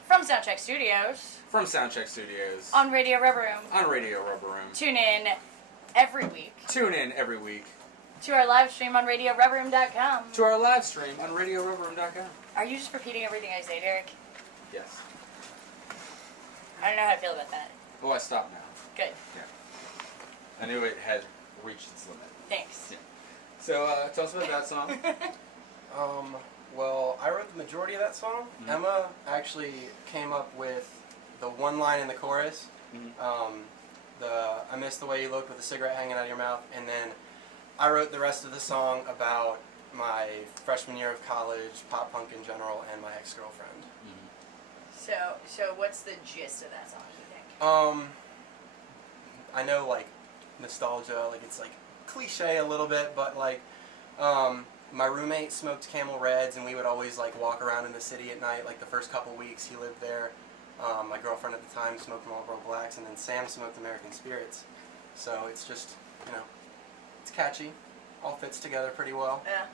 From Soundcheck Studios from Soundcheck Studios on Radio Rubber Room. on Radio Rubber Room. Tune in every week Tune in every week to our live stream on RadioRubberRoom.com. to our live stream on RadioRubberRoom.com. Are you just repeating everything I say, Derek? Yes. I don't know how to feel about that. Oh, I stopped now. Good. Yeah. I knew it had reached its limit. Thanks. Yeah. So tell us about that song. Well, I wrote the majority of that song. Mhm. Emma actually came up with the one line in the chorus. I miss the way you look with a cigarette hanging out of your mouth, and then I wrote the rest of the song about my freshman year of college, pop punk in general, and my ex-girlfriend. So what's the gist of that song, do you think? I know, like, nostalgia, like, it's, like, cliche a little bit, but, like, my roommate smoked Camel Reds, and we would always, like, walk around in the city at night, like, the first couple weeks he lived there. My girlfriend at the time smoked Marlboro Blacks, and then Sam smoked American Spirits. So it's just, you know, it's catchy, all fits together pretty well. Yeah.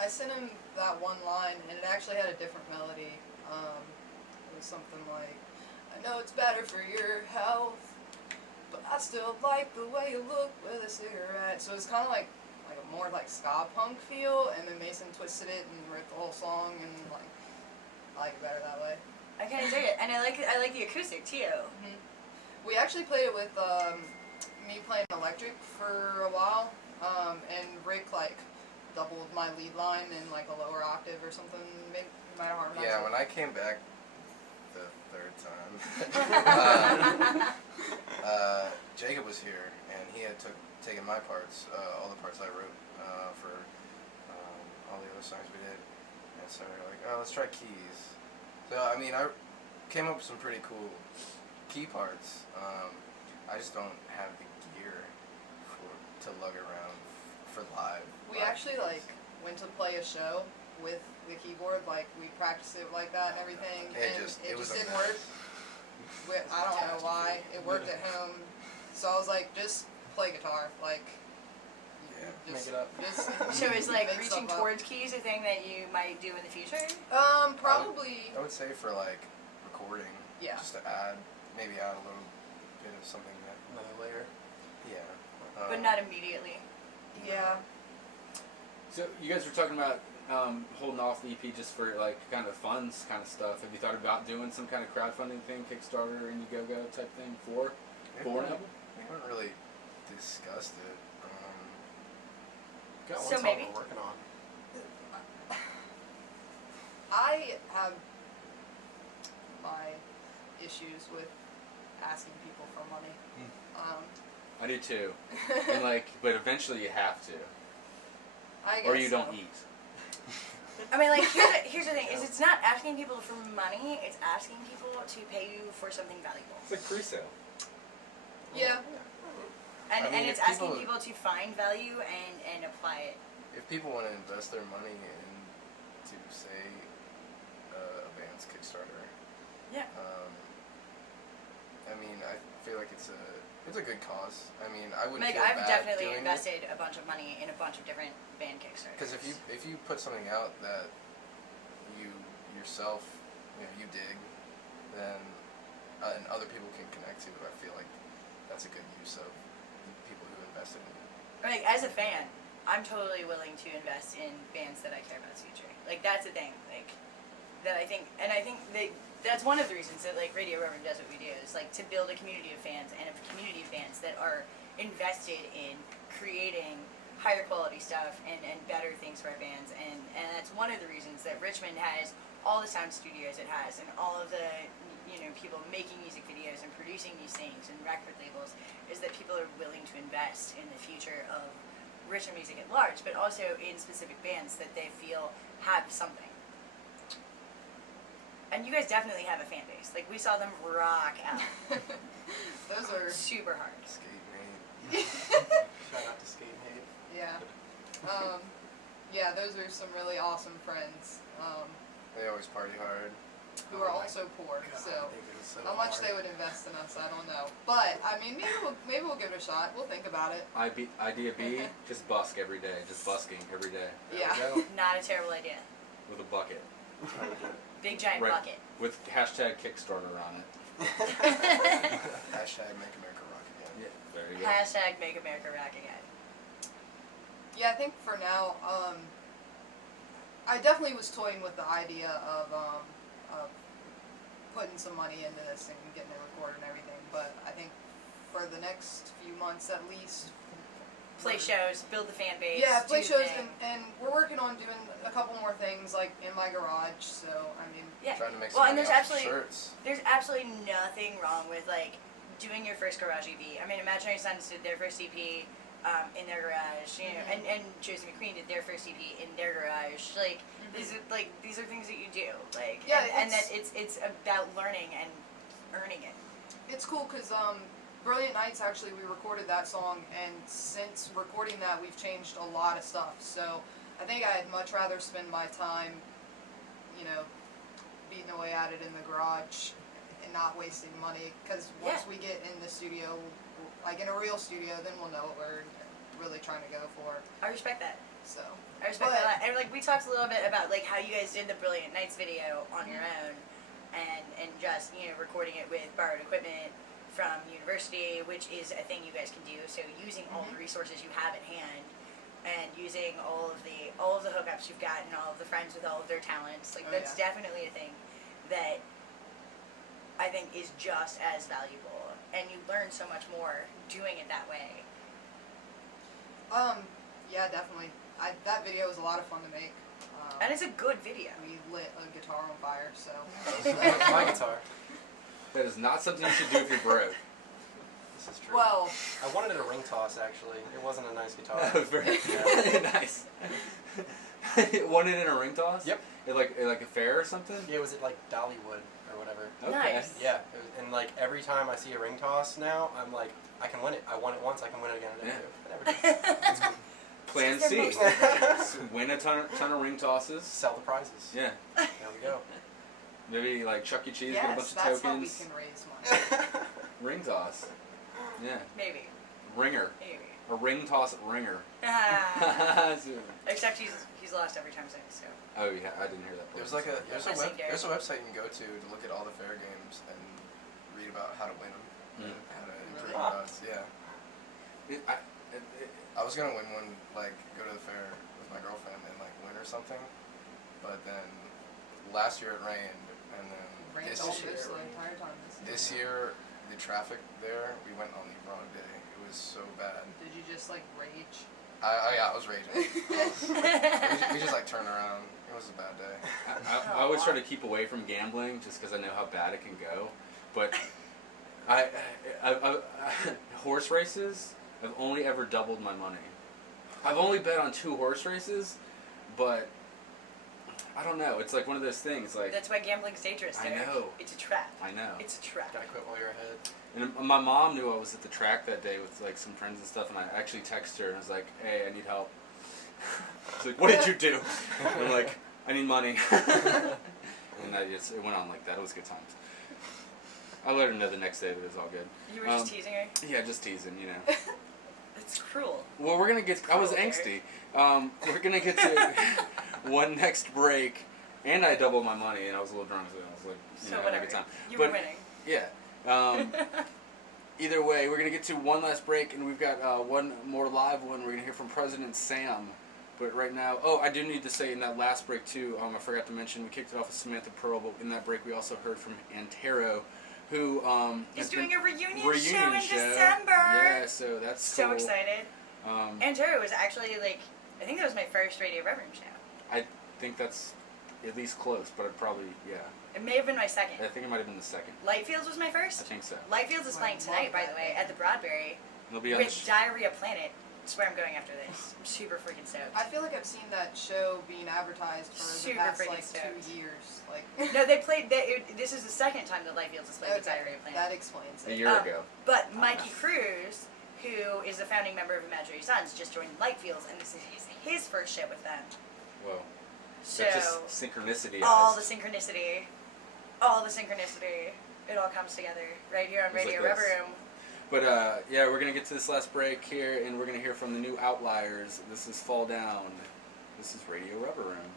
I sent him that one line, and it actually had a different melody. It was something like, I know it's better for your health, but I still like the way you look with a cigarette. So it's kind of like a more like ska punk feel, and then Mason twisted it and wrote the whole song, and like I like it better that way. I kind of dig it, and I like the acoustic too. Mm-hmm. We actually played it with me playing electric for a while, and Rick like doubled my lead line in like a lower octave or something. Maybe might have harmonized Yeah, it. when I came back the third time, Jacob was here, and he had taken my parts, all the parts I wrote for all the other songs we did. And so we were like, oh, let's try keys. So, I mean, I came up with some pretty cool key parts. I just don't have the gear to lug around for live. We actually like went to play a show with the keyboard, like we practiced it like that and everything, and it just didn't work. I don't know why. It worked at home, so I was like, just play guitar, like. Make it up. So is like make reaching stuff up. towards keys a thing that you might do in the future? Probably. I would say for like recording, Yeah. just to maybe add a little bit of something that Another layer. Yeah. But not immediately. Yeah. So you guys were talking about holding off the EP just for like kind of funds kind of stuff. Have you thought about doing some kind of crowdfunding thing, Kickstarter, Indiegogo type thing for an album? We haven't really discussed it. Got one So song maybe. we're working on. I have my issues with asking people for money. I do too. And like, but eventually you have to, I guess or you so. don't eat. I mean, like, here's the thing: is it's not asking people for money; it's asking people to pay you for something valuable. It's like pre-sale. Yeah. And I mean, and it's if asking people- people to find value and apply it. If people want to invest their money into, say, a band's Kickstarter, Yeah. I mean, I feel like it's a good cause. I mean, I wouldn't Like feel I've bad definitely doing invested a bunch of money in a bunch of different band Kickstarters. Because if you put something out that you yourself, you dig, then and other people can connect to, I feel like that's a good use of the people who invested in it. Like as a fan, I'm totally willing to invest in bands that I care about's future. Like that's the thing. Like that I think that's one of the reasons that like Radio Reverend does what we do is like to build a community of fans and a community of fans that are invested in creating higher quality stuff and better things for our bands and that's one of the reasons that Richmond has all the sound studios it has and all of the people making music videos and producing these things and record labels is that people are willing to invest in the future of Richmond music at large, but also in specific bands that they feel have something. And you guys definitely have a fan base. Like we saw them rock out. Those are super hard. Skate Mate. Shout out to Skate Mate. Yeah. Yeah, those are some really awesome friends. They always party hard. Who are also poor, so they do so how much hard. they would invest in us, I don't know. But I mean, maybe we'll give it a shot. We'll think about it. Idea B, just busk every day. Just busking every day. Yeah. Not a terrible idea. With a bucket. Big giant Right. bucket. With hashtag Kickstarter on it. Hashtag Make America Rock Again. Yeah, there you go. Hashtag Make America Rock Again. Yeah, I think for now, I definitely was toying with the idea of putting some money into this and getting it recorded and everything. But I think for the next few months at least, Play shows, build the fan base. yeah, play do shows, thing. and we're working on doing a couple more things like in my garage. So I mean, Yeah. Trying to make Well, some and money off of there's absolutely nothing wrong with like doing your first garage EP. I mean, Imaginary Sons did their first EP in their garage, you know, and Josie McQueen did their first EP in their garage. Like these are things that you do. Like Yeah, and that it's about learning and earning it. it's cool because Brilliant Nights, actually, we recorded that song, and since recording that, we've changed a lot of stuff. So I think I'd much rather spend my time, you know, beating away at it in the garage and not wasting money. Because once we get in the studio, like in a real studio, then we'll know what we're really trying to go for. I respect that. So I respect that a lot. And like we talked a little bit about like how you guys did the Brilliant Nights video on your own, and just recording it with borrowed equipment from university, which is a thing you guys can do. So using all the resources you have at hand, and using all of the hookups you've got, and all of the friends with all of their talents, like that's definitely a thing that I think is just as valuable, and you learn so much more doing it that way. Yeah, definitely. That video was a lot of fun to make. And it's a good video. We lit a guitar on fire, so. My guitar. That is not something you should do if you're broke. This is true. Well, I wanted it a ring toss, actually. It wasn't a nice guitar. Very nice. Wanted it in a ring toss? Yep. Like a fair or something? Yeah, was it like Dollywood or whatever? Okay. Nice. Yeah, and like every time I see a ring toss now, I'm like, I can win it. I won it once, I can win it again. I never do. It's cool. Plan C. Win a ton of ring tosses. Sell the prizes. Yeah. There we go. Maybe like Chuck E. Cheese, yes, get a bunch of that's tokens. how we can raise money. Ring toss. Yeah. Maybe. Ringer. Maybe. A ring toss ringer. Except he's lost every time since. So. Oh yeah, I didn't hear that. There's like a there's Listen, a website you can go to look at all the fair games and read about how to win them and how to improve your odds. Yeah. I was gonna win one, like go to the fair with my girlfriend and like win or something, but then last year it rained, and then Rained this all year, the entire time this year the traffic there, we went on the wrong day. It was so bad. Did you just like rage? I was raging. we just like turned around. It was a bad day. I always try to keep away from gambling just because I know how bad it can go, but I horse races. I've only ever doubled my money. I've only bet on 2 horse races, but I don't know. It's like one of those things. Like That's why gambling's dangerous. I Derek. know. It's a trap. I know. It's a trap. Gotta quit while you're ahead. And my mom knew I was at the track that day with like some friends and stuff, and I actually texted her and was like, "Hey, I need help." She's like, "What did you do?" I'm like, "I need money." And it went on like that. It was good times. I let her know the next day that it was all good. You were just teasing her? Yeah, just teasing, you know. It's cruel. Well, we're gonna get. I was angsty. We're gonna get to one next break, and I doubled my money, and I was a little drunk, so I was like, So having a good time. You were winning. Yeah. Either way, we're gonna get to one last break, and we've got one more live one. We're gonna hear from President Sam. But right now, I do need to say in that last break too. I forgot to mention we kicked it off with Samantha Pearl, but in that break we also heard from Antero, who is doing a reunion show in show. December. Yeah, so that's so cool. excited. Antero was actually like, I think that was my first Radio Reverend show. I think that's at least close, but it probably It may have been my second. I think it might have been the second. Lightfields was my first. I think so. Lightfields is playing tonight, by the way, at the Broadberry It'll be on with Diarrhea Planet. That's where I'm going after this. I'm super freaking stoked. I feel like I've seen that show being advertised for Super the past freaking like stoked. 2 years. Like No, they played. This is the second time that Lightfields has played with Diarrhea Planet. that explains it. A year ago. But Mikey Cruz, who is a founding member of Imaginary Sons, just joined Lightfields, and this is his first show with them. Whoa. So That's just synchronicity. all the synchronicity, it all comes together right here on Just Radio like Rubber this. Room. But yeah, we're gonna get to this last break here, and we're gonna hear from the new Outliers. This is Fall Down. This is Radio Rubber Room.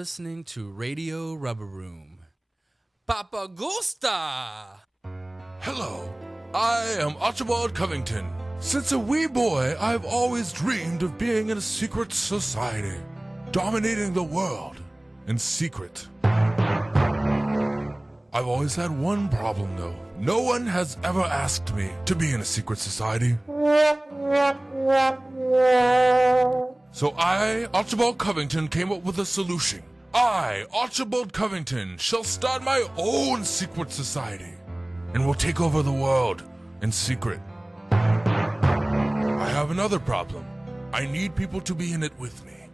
listening to Radio Rubber Room. Papa Gusta! Hello, I am Archibald Covington. Since a wee boy, I've always dreamed of being in a secret society, dominating the world in secret. I've always had one problem, though. No one has ever asked me to be in a secret society. So I, Archibald Covington, came up with a solution. I, Archibald Covington, shall start my own secret society and will take over the world in secret. I have another problem. I need people to be in it with me.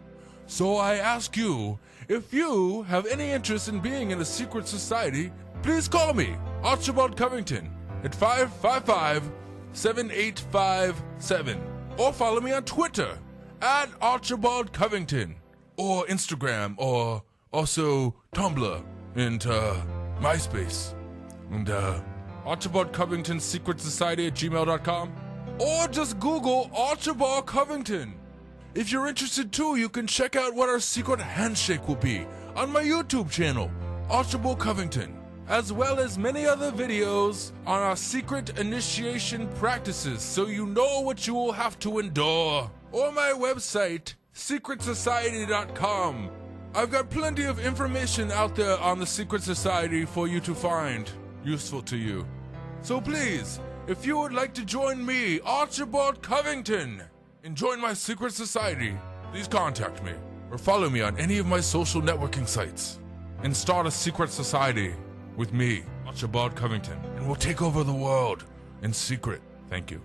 So I ask you, if you have any interest in being in a secret society, please call me, Archibald Covington, at 555-7857, or follow me on Twitter, at Archibald Covington, or Instagram, or also Tumblr, and MySpace, and Archibald Covington Secret Society at gmail.com, or just Google Archibald Covington. If you're interested too, you can check out what our secret handshake will be on my YouTube channel, Archibald Covington, as well as many other videos on our secret initiation practices so you know what you will have to endure, or my website, secretsociety.com. I've got plenty of information out there on the secret society for you to find useful to you. So please, if you would like to join me, Archibald Covington, and join my secret society, please contact me or follow me on any of my social networking sites and start a secret society with me, Archibald Covington, and we'll take over the world in secret. Thank you.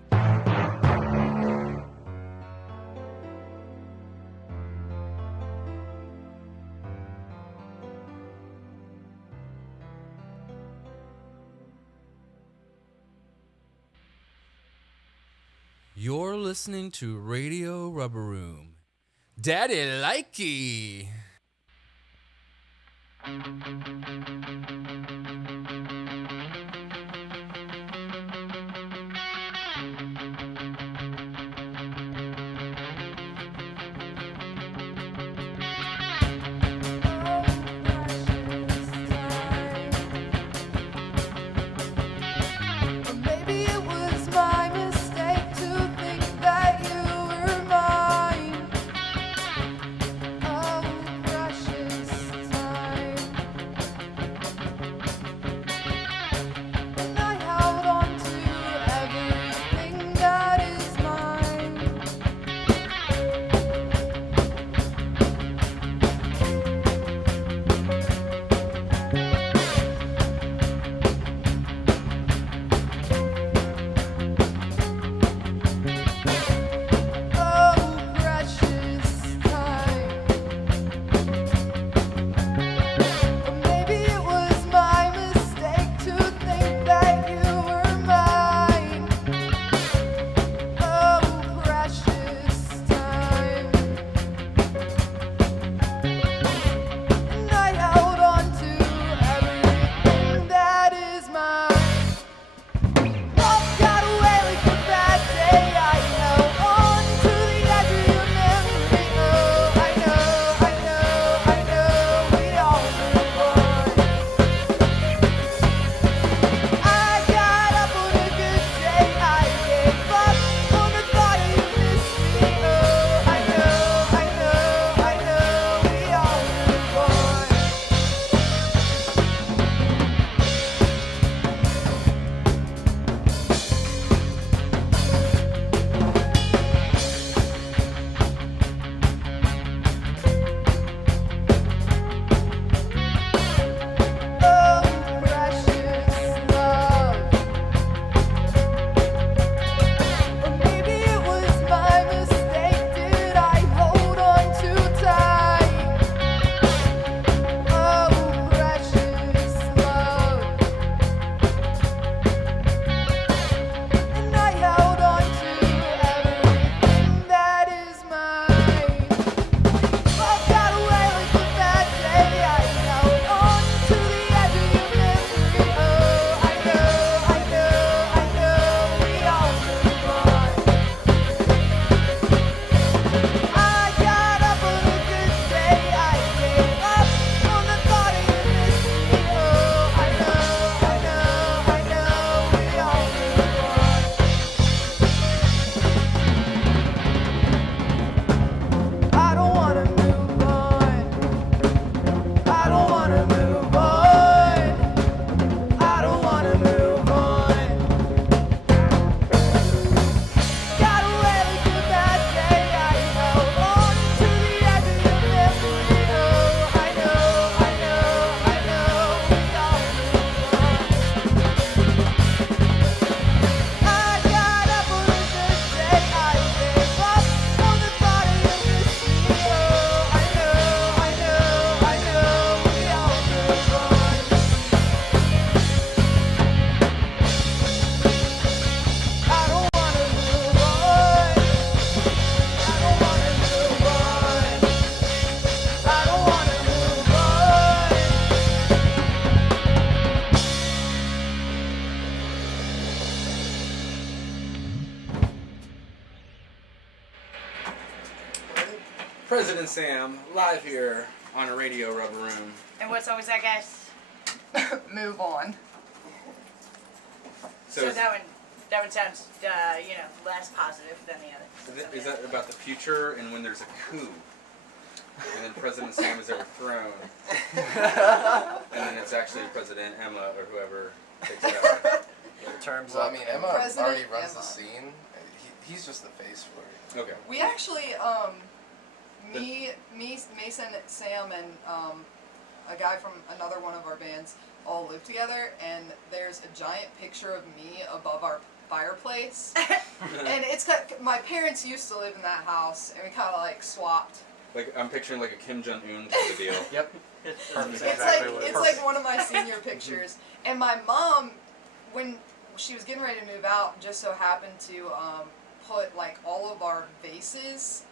You're listening to Radio Rubber Room. Daddy likey. Maybe it was my mistake to think that you were mine. Oh, precious time. President Sam, live here on a radio rubber room. And what song was that, guys? Move on. So that one sounds, less positive than the other. Is that about the future and when there's a coup? And then President Sam is overthrown. And then it's actually President Emma or whoever takes power. Well, I mean, Emma already runs the scene. He's just the face for it. Okay. We actually, me, Mason, Sam, and a guy from another one of our bands all live together, and there's a giant picture of me above our fireplace. And it's my parents used to live in that house, and we kind of like swapped. Like I'm picturing like a Kim Jong-un type of deal. Yep. It's like one of my senior pictures. And my mom, when she was getting ready to move out, just so happened to put like all of our vases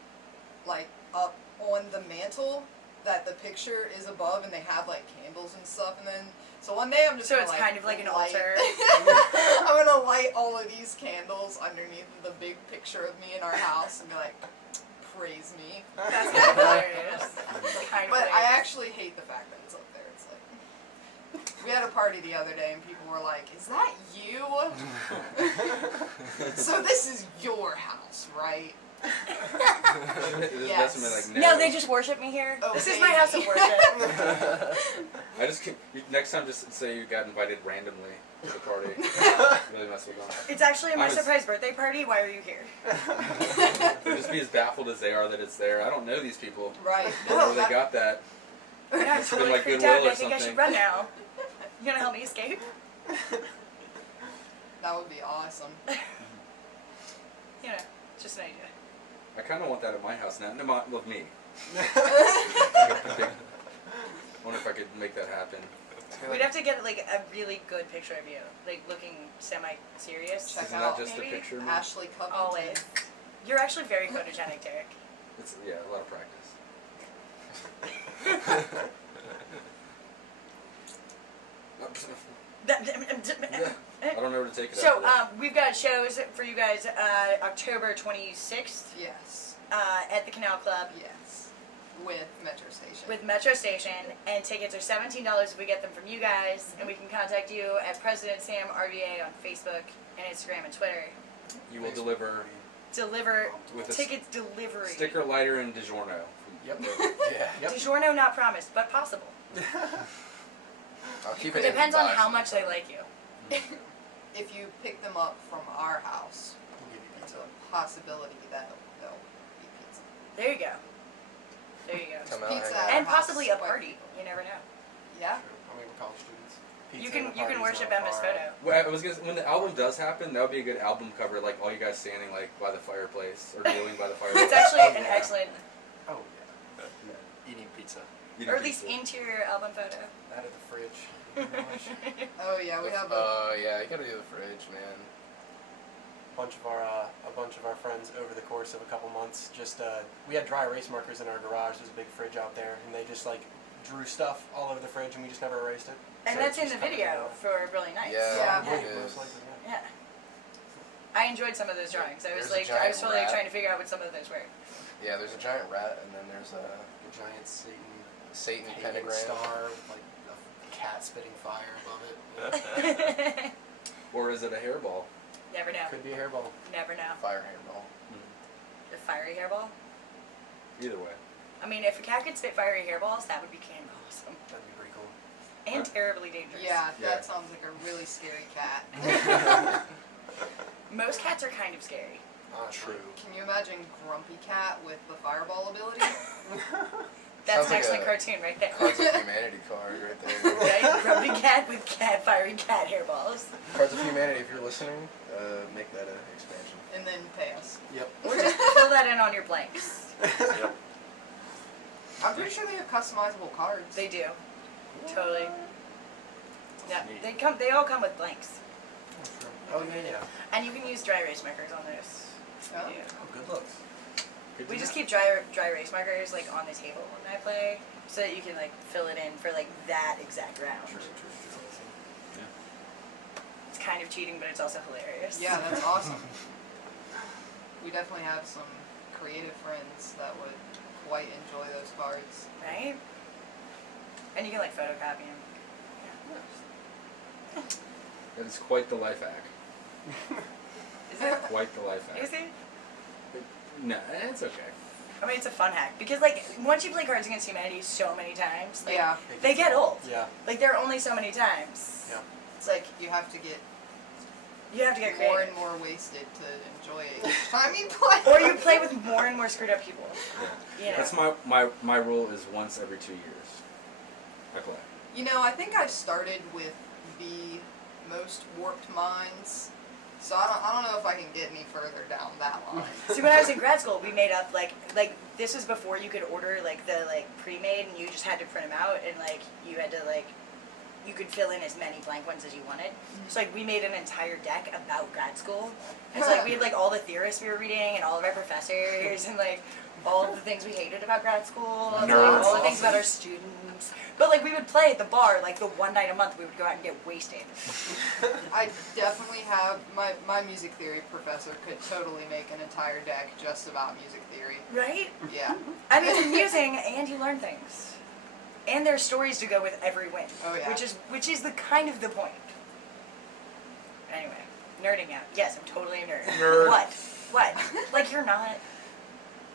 like up on the mantle that the picture is above, and they have like candles and stuff. And then so one day I'm just gonna, it's kind of like an light- altar. I'm gonna light all of these candles underneath the big picture of me in our house and be like, praise me. That's kind of hilarious. But I actually hate the fact that it's up there. It's like, we had a party the other day and people were like, is that you? So this is your house, right? Yes. No, they just worship me here. Oh, this is my house of worship. I just next time just say you got invited randomly to the party. Really mess with them. It's actually my surprise birthday party. Why are you here? They'll just be as baffled as they are that it's there. I don't know these people. Right. I don't know where they got that. I'm It's been totally like freaked Goodwill out. or I think I should something. run now. You gonna help me escape? That would be awesome. Just an idea. I kind of want that at my house now. No, with me. I wonder if I could make that happen. We'd have to get like a really good picture of you, like looking semi-serious. Check Isn't out that just a maybe? picture of me? Ashley Covington. Always. You're actually very photogenic, Derek. It's, yeah, a lot of practice. I don't know where to take it. So after that. we've got shows for you guys October 26th. Yes. At the Canal Club. Yes. With Metro Station. With Metro Station, and tickets are $17 if we get them from you guys, and we can contact you at President Sam RVA on Facebook and Instagram and Twitter. You will deliver With tickets delivery. sticker, lighter, and DiGiorno. Yep. Yeah. DiGiorno not promised, but possible. I'll keep It it in depends the on box. how much they like you. If you pick them up from our house, it's a possibility that they'll be pizza. There you go. There you go. Come out, Pizza hang out. And possibly a party. You never know. Yeah. I mean, we're college students. You Pizza and can a party's worship not Emma's far photo. out. Well, I was gonna, when the album does happen, that would be a good album cover, like all you guys standing like by the fireplace or kneeling by the fireplace. It's actually an excellent, Oh, Eating pizza. or at least interior album photo. yeah. Out of the fridge. Oh yeah, we have a Oh yeah, you gotta do the fridge, man. A bunch of our friends over the course of a couple months we had dry erase markers in our garage. There's a big fridge out there, and they just like drew stuff all over the fridge, and we just never erased it. And So that's it's in the just kinda video for Really Nice. Yeah, Yeah. it is. most likely, yeah. Yeah. I enjoyed some of those drawings. I was There's a I was giant totally rat. trying to figure out what some of those were. Yeah, there's a giant rat, and then there's a The giant Satan pagan pentagram. star with like a cat spitting fire above it. Or is it a hairball? Never know. Could be a hairball. Never know. Fire hairball. The fiery hairball. Either way. I mean, if a cat could spit fiery hairballs, that would be kind of awesome. That'd be pretty cool. And terribly dangerous. yeah. Yeah. That sounds like a really scary cat. Most cats are kind of scary. True. Can you imagine Grumpy Cat with the fireball ability? That's Sounds an like excellent a cartoon right there. Cards of Humanity card right there. Right? Grumpy cat with fiery cat hairballs. Cards of Humanity, if you're listening, make that an expansion. And then pay us. Yep. Or just fill that in on your blanks. Yep. I'm pretty sure they have customizable cards. They do. Totally. Yeah, neat. they all come with blanks. Oh yeah. And you can use dry erase markers on those. Oh. Yeah. Oh, good looks. We just keep dry erase markers like on the table when I play, so that you can like fill it in for like that exact round. It's kind of cheating, but it's also hilarious. Yeah, that's awesome. We definitely have some creative friends that would quite enjoy those cards. Right? And you can like photocopy them. That is quite the life hack. Is it? Quite the life hack. Is it? No, it's okay. I mean, it's a fun hack because like once you play Cards Against Humanity so many times, like, Yeah. they get old. Yeah. Like there are only so many times. Yeah. It's like you have to get creative. more and more wasted to enjoy it each time you play. Or you play with more and more screwed up people. Yeah. You know. That's my rule is once every 2 years. I play. You know, I think I started with the most warped minds, so I don't know if I can get any further down that line. See, when I was in grad school, we made up like this was before you could order like the pre-made, and you just had to print them out, and like you had to you could fill in as many blank ones as you wanted. So like we made an entire deck about grad school, and so like we had like all the theorists we were reading, and all of our professors, and like all of the things we hated about grad school, and, like, all the things about our students. But like we would play at the bar like the one night a month. We would go out and get wasted. I definitely have my music theory professor could totally make an entire deck just about music theory. Right? Yeah. I mean, it's amusing, and you learn things, and there's stories to go with every win. Oh yeah. Which is the kind of the point. Anyway, nerding out. Yes, I'm totally a nerd. Nerd. What? Like you're not.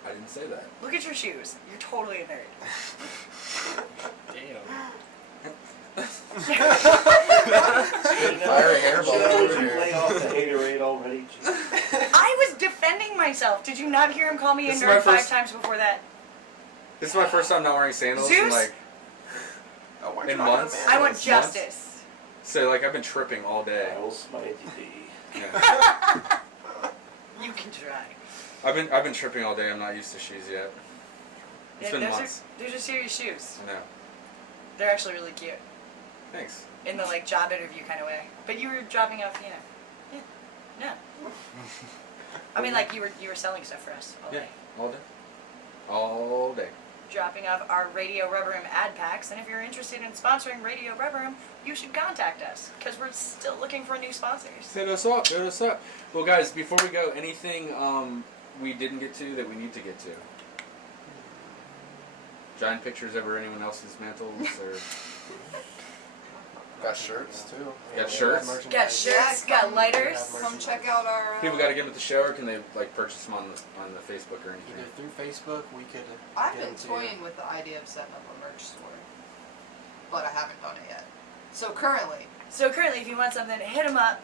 I didn't say that. Look at your shoes. You're totally a nerd. Fire hairball over Should you here. lay off the haterade already? I was defending myself. Did you not hear him call me a This is my nerd 5 first- times before that? This is my first time not wearing sandals in Zeus? like in months. I want Months. justice. So like I've been tripping all day. I will smite you. Yeah. You can try. I've been tripping all day. I'm not used to shoes yet. It's been months. Those are serious shoes. I know. They're actually really cute. Thanks. In the like job interview kind of way. But you were dropping off, yeah. No. I mean, like you were selling stuff for us all Yeah. day. All day. All day. Dropping off our Radio Rubber Room ad packs, and if you're interested in sponsoring Radio Rubber Room, you should contact us because we're still looking for new sponsors. Hit us up. Hit us up. Well, guys, before we go, anything we didn't get to that we need to get to? Giant pictures over anyone else's mantles or? Got shirts too. Got shirts? Got shirts, got lighters. Come check out our. People got to get them at the show, or can they like purchase them on the Facebook or anything? Either through Facebook, we could. I've get been them to toying with the idea of setting up a merch store, but I haven't done it yet. So currently, if you want something, hit them up.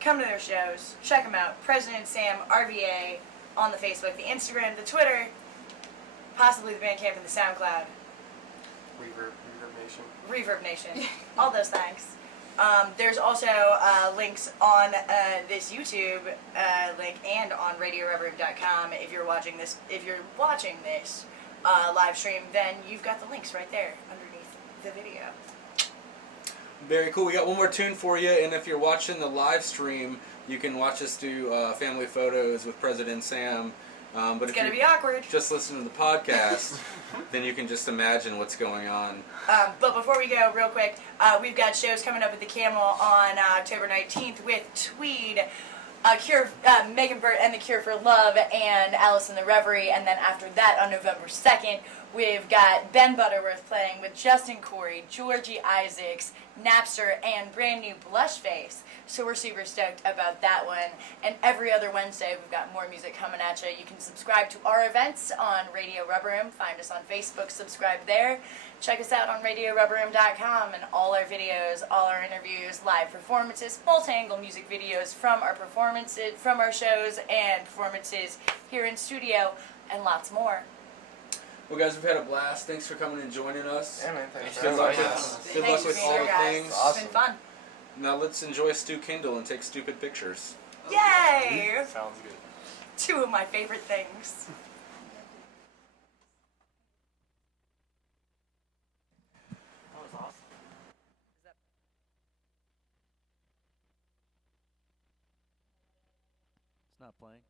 Come to their shows. Check them out. President Sam RVA on the Facebook, the Instagram, the Twitter, possibly the Bandcamp and the SoundCloud. Reverb Nation. All those things. There's also links on this YouTube link and on RadioRubberRoom.com. If you're watching this, live stream, then you've got the links right there underneath the video. Very cool. We got one more tune for you, and if you're watching the live stream, you can watch us do family photos with President Sam. But It's if gonna you be awkward. just listen to the podcast, then you can just imagine what's going on. But before we go, real quick, we've got shows coming up at the Camel on October 19th with Tweed, Megan Burt and the Cure for Love, and Alice in the Reverie. And then after that, on November 2nd, we've got Ben Butterworth playing with Justin Corey, Georgie Isaacs, Napster, and brand new Blushface. So we're super stoked about that one. And every other Wednesday, we've got more music coming at you. You can subscribe to our events on Radio Rubber Room. Find us on Facebook, subscribe there. Check us out on RadioRubberRoom.com and all our videos, all our interviews, live performances, multi-angle music videos from our performances, from our shows and performances here in studio, and lots more. Well, guys, we've had a blast. Thanks for coming and joining us. Yeah, man. Thanks for Good luck having with, us. good luck with all the things. It's been fun. Now let's enjoy Stu Kindle and take stupid pictures. Yay! Sounds good. Two of my favorite things. That was awesome. It's not playing.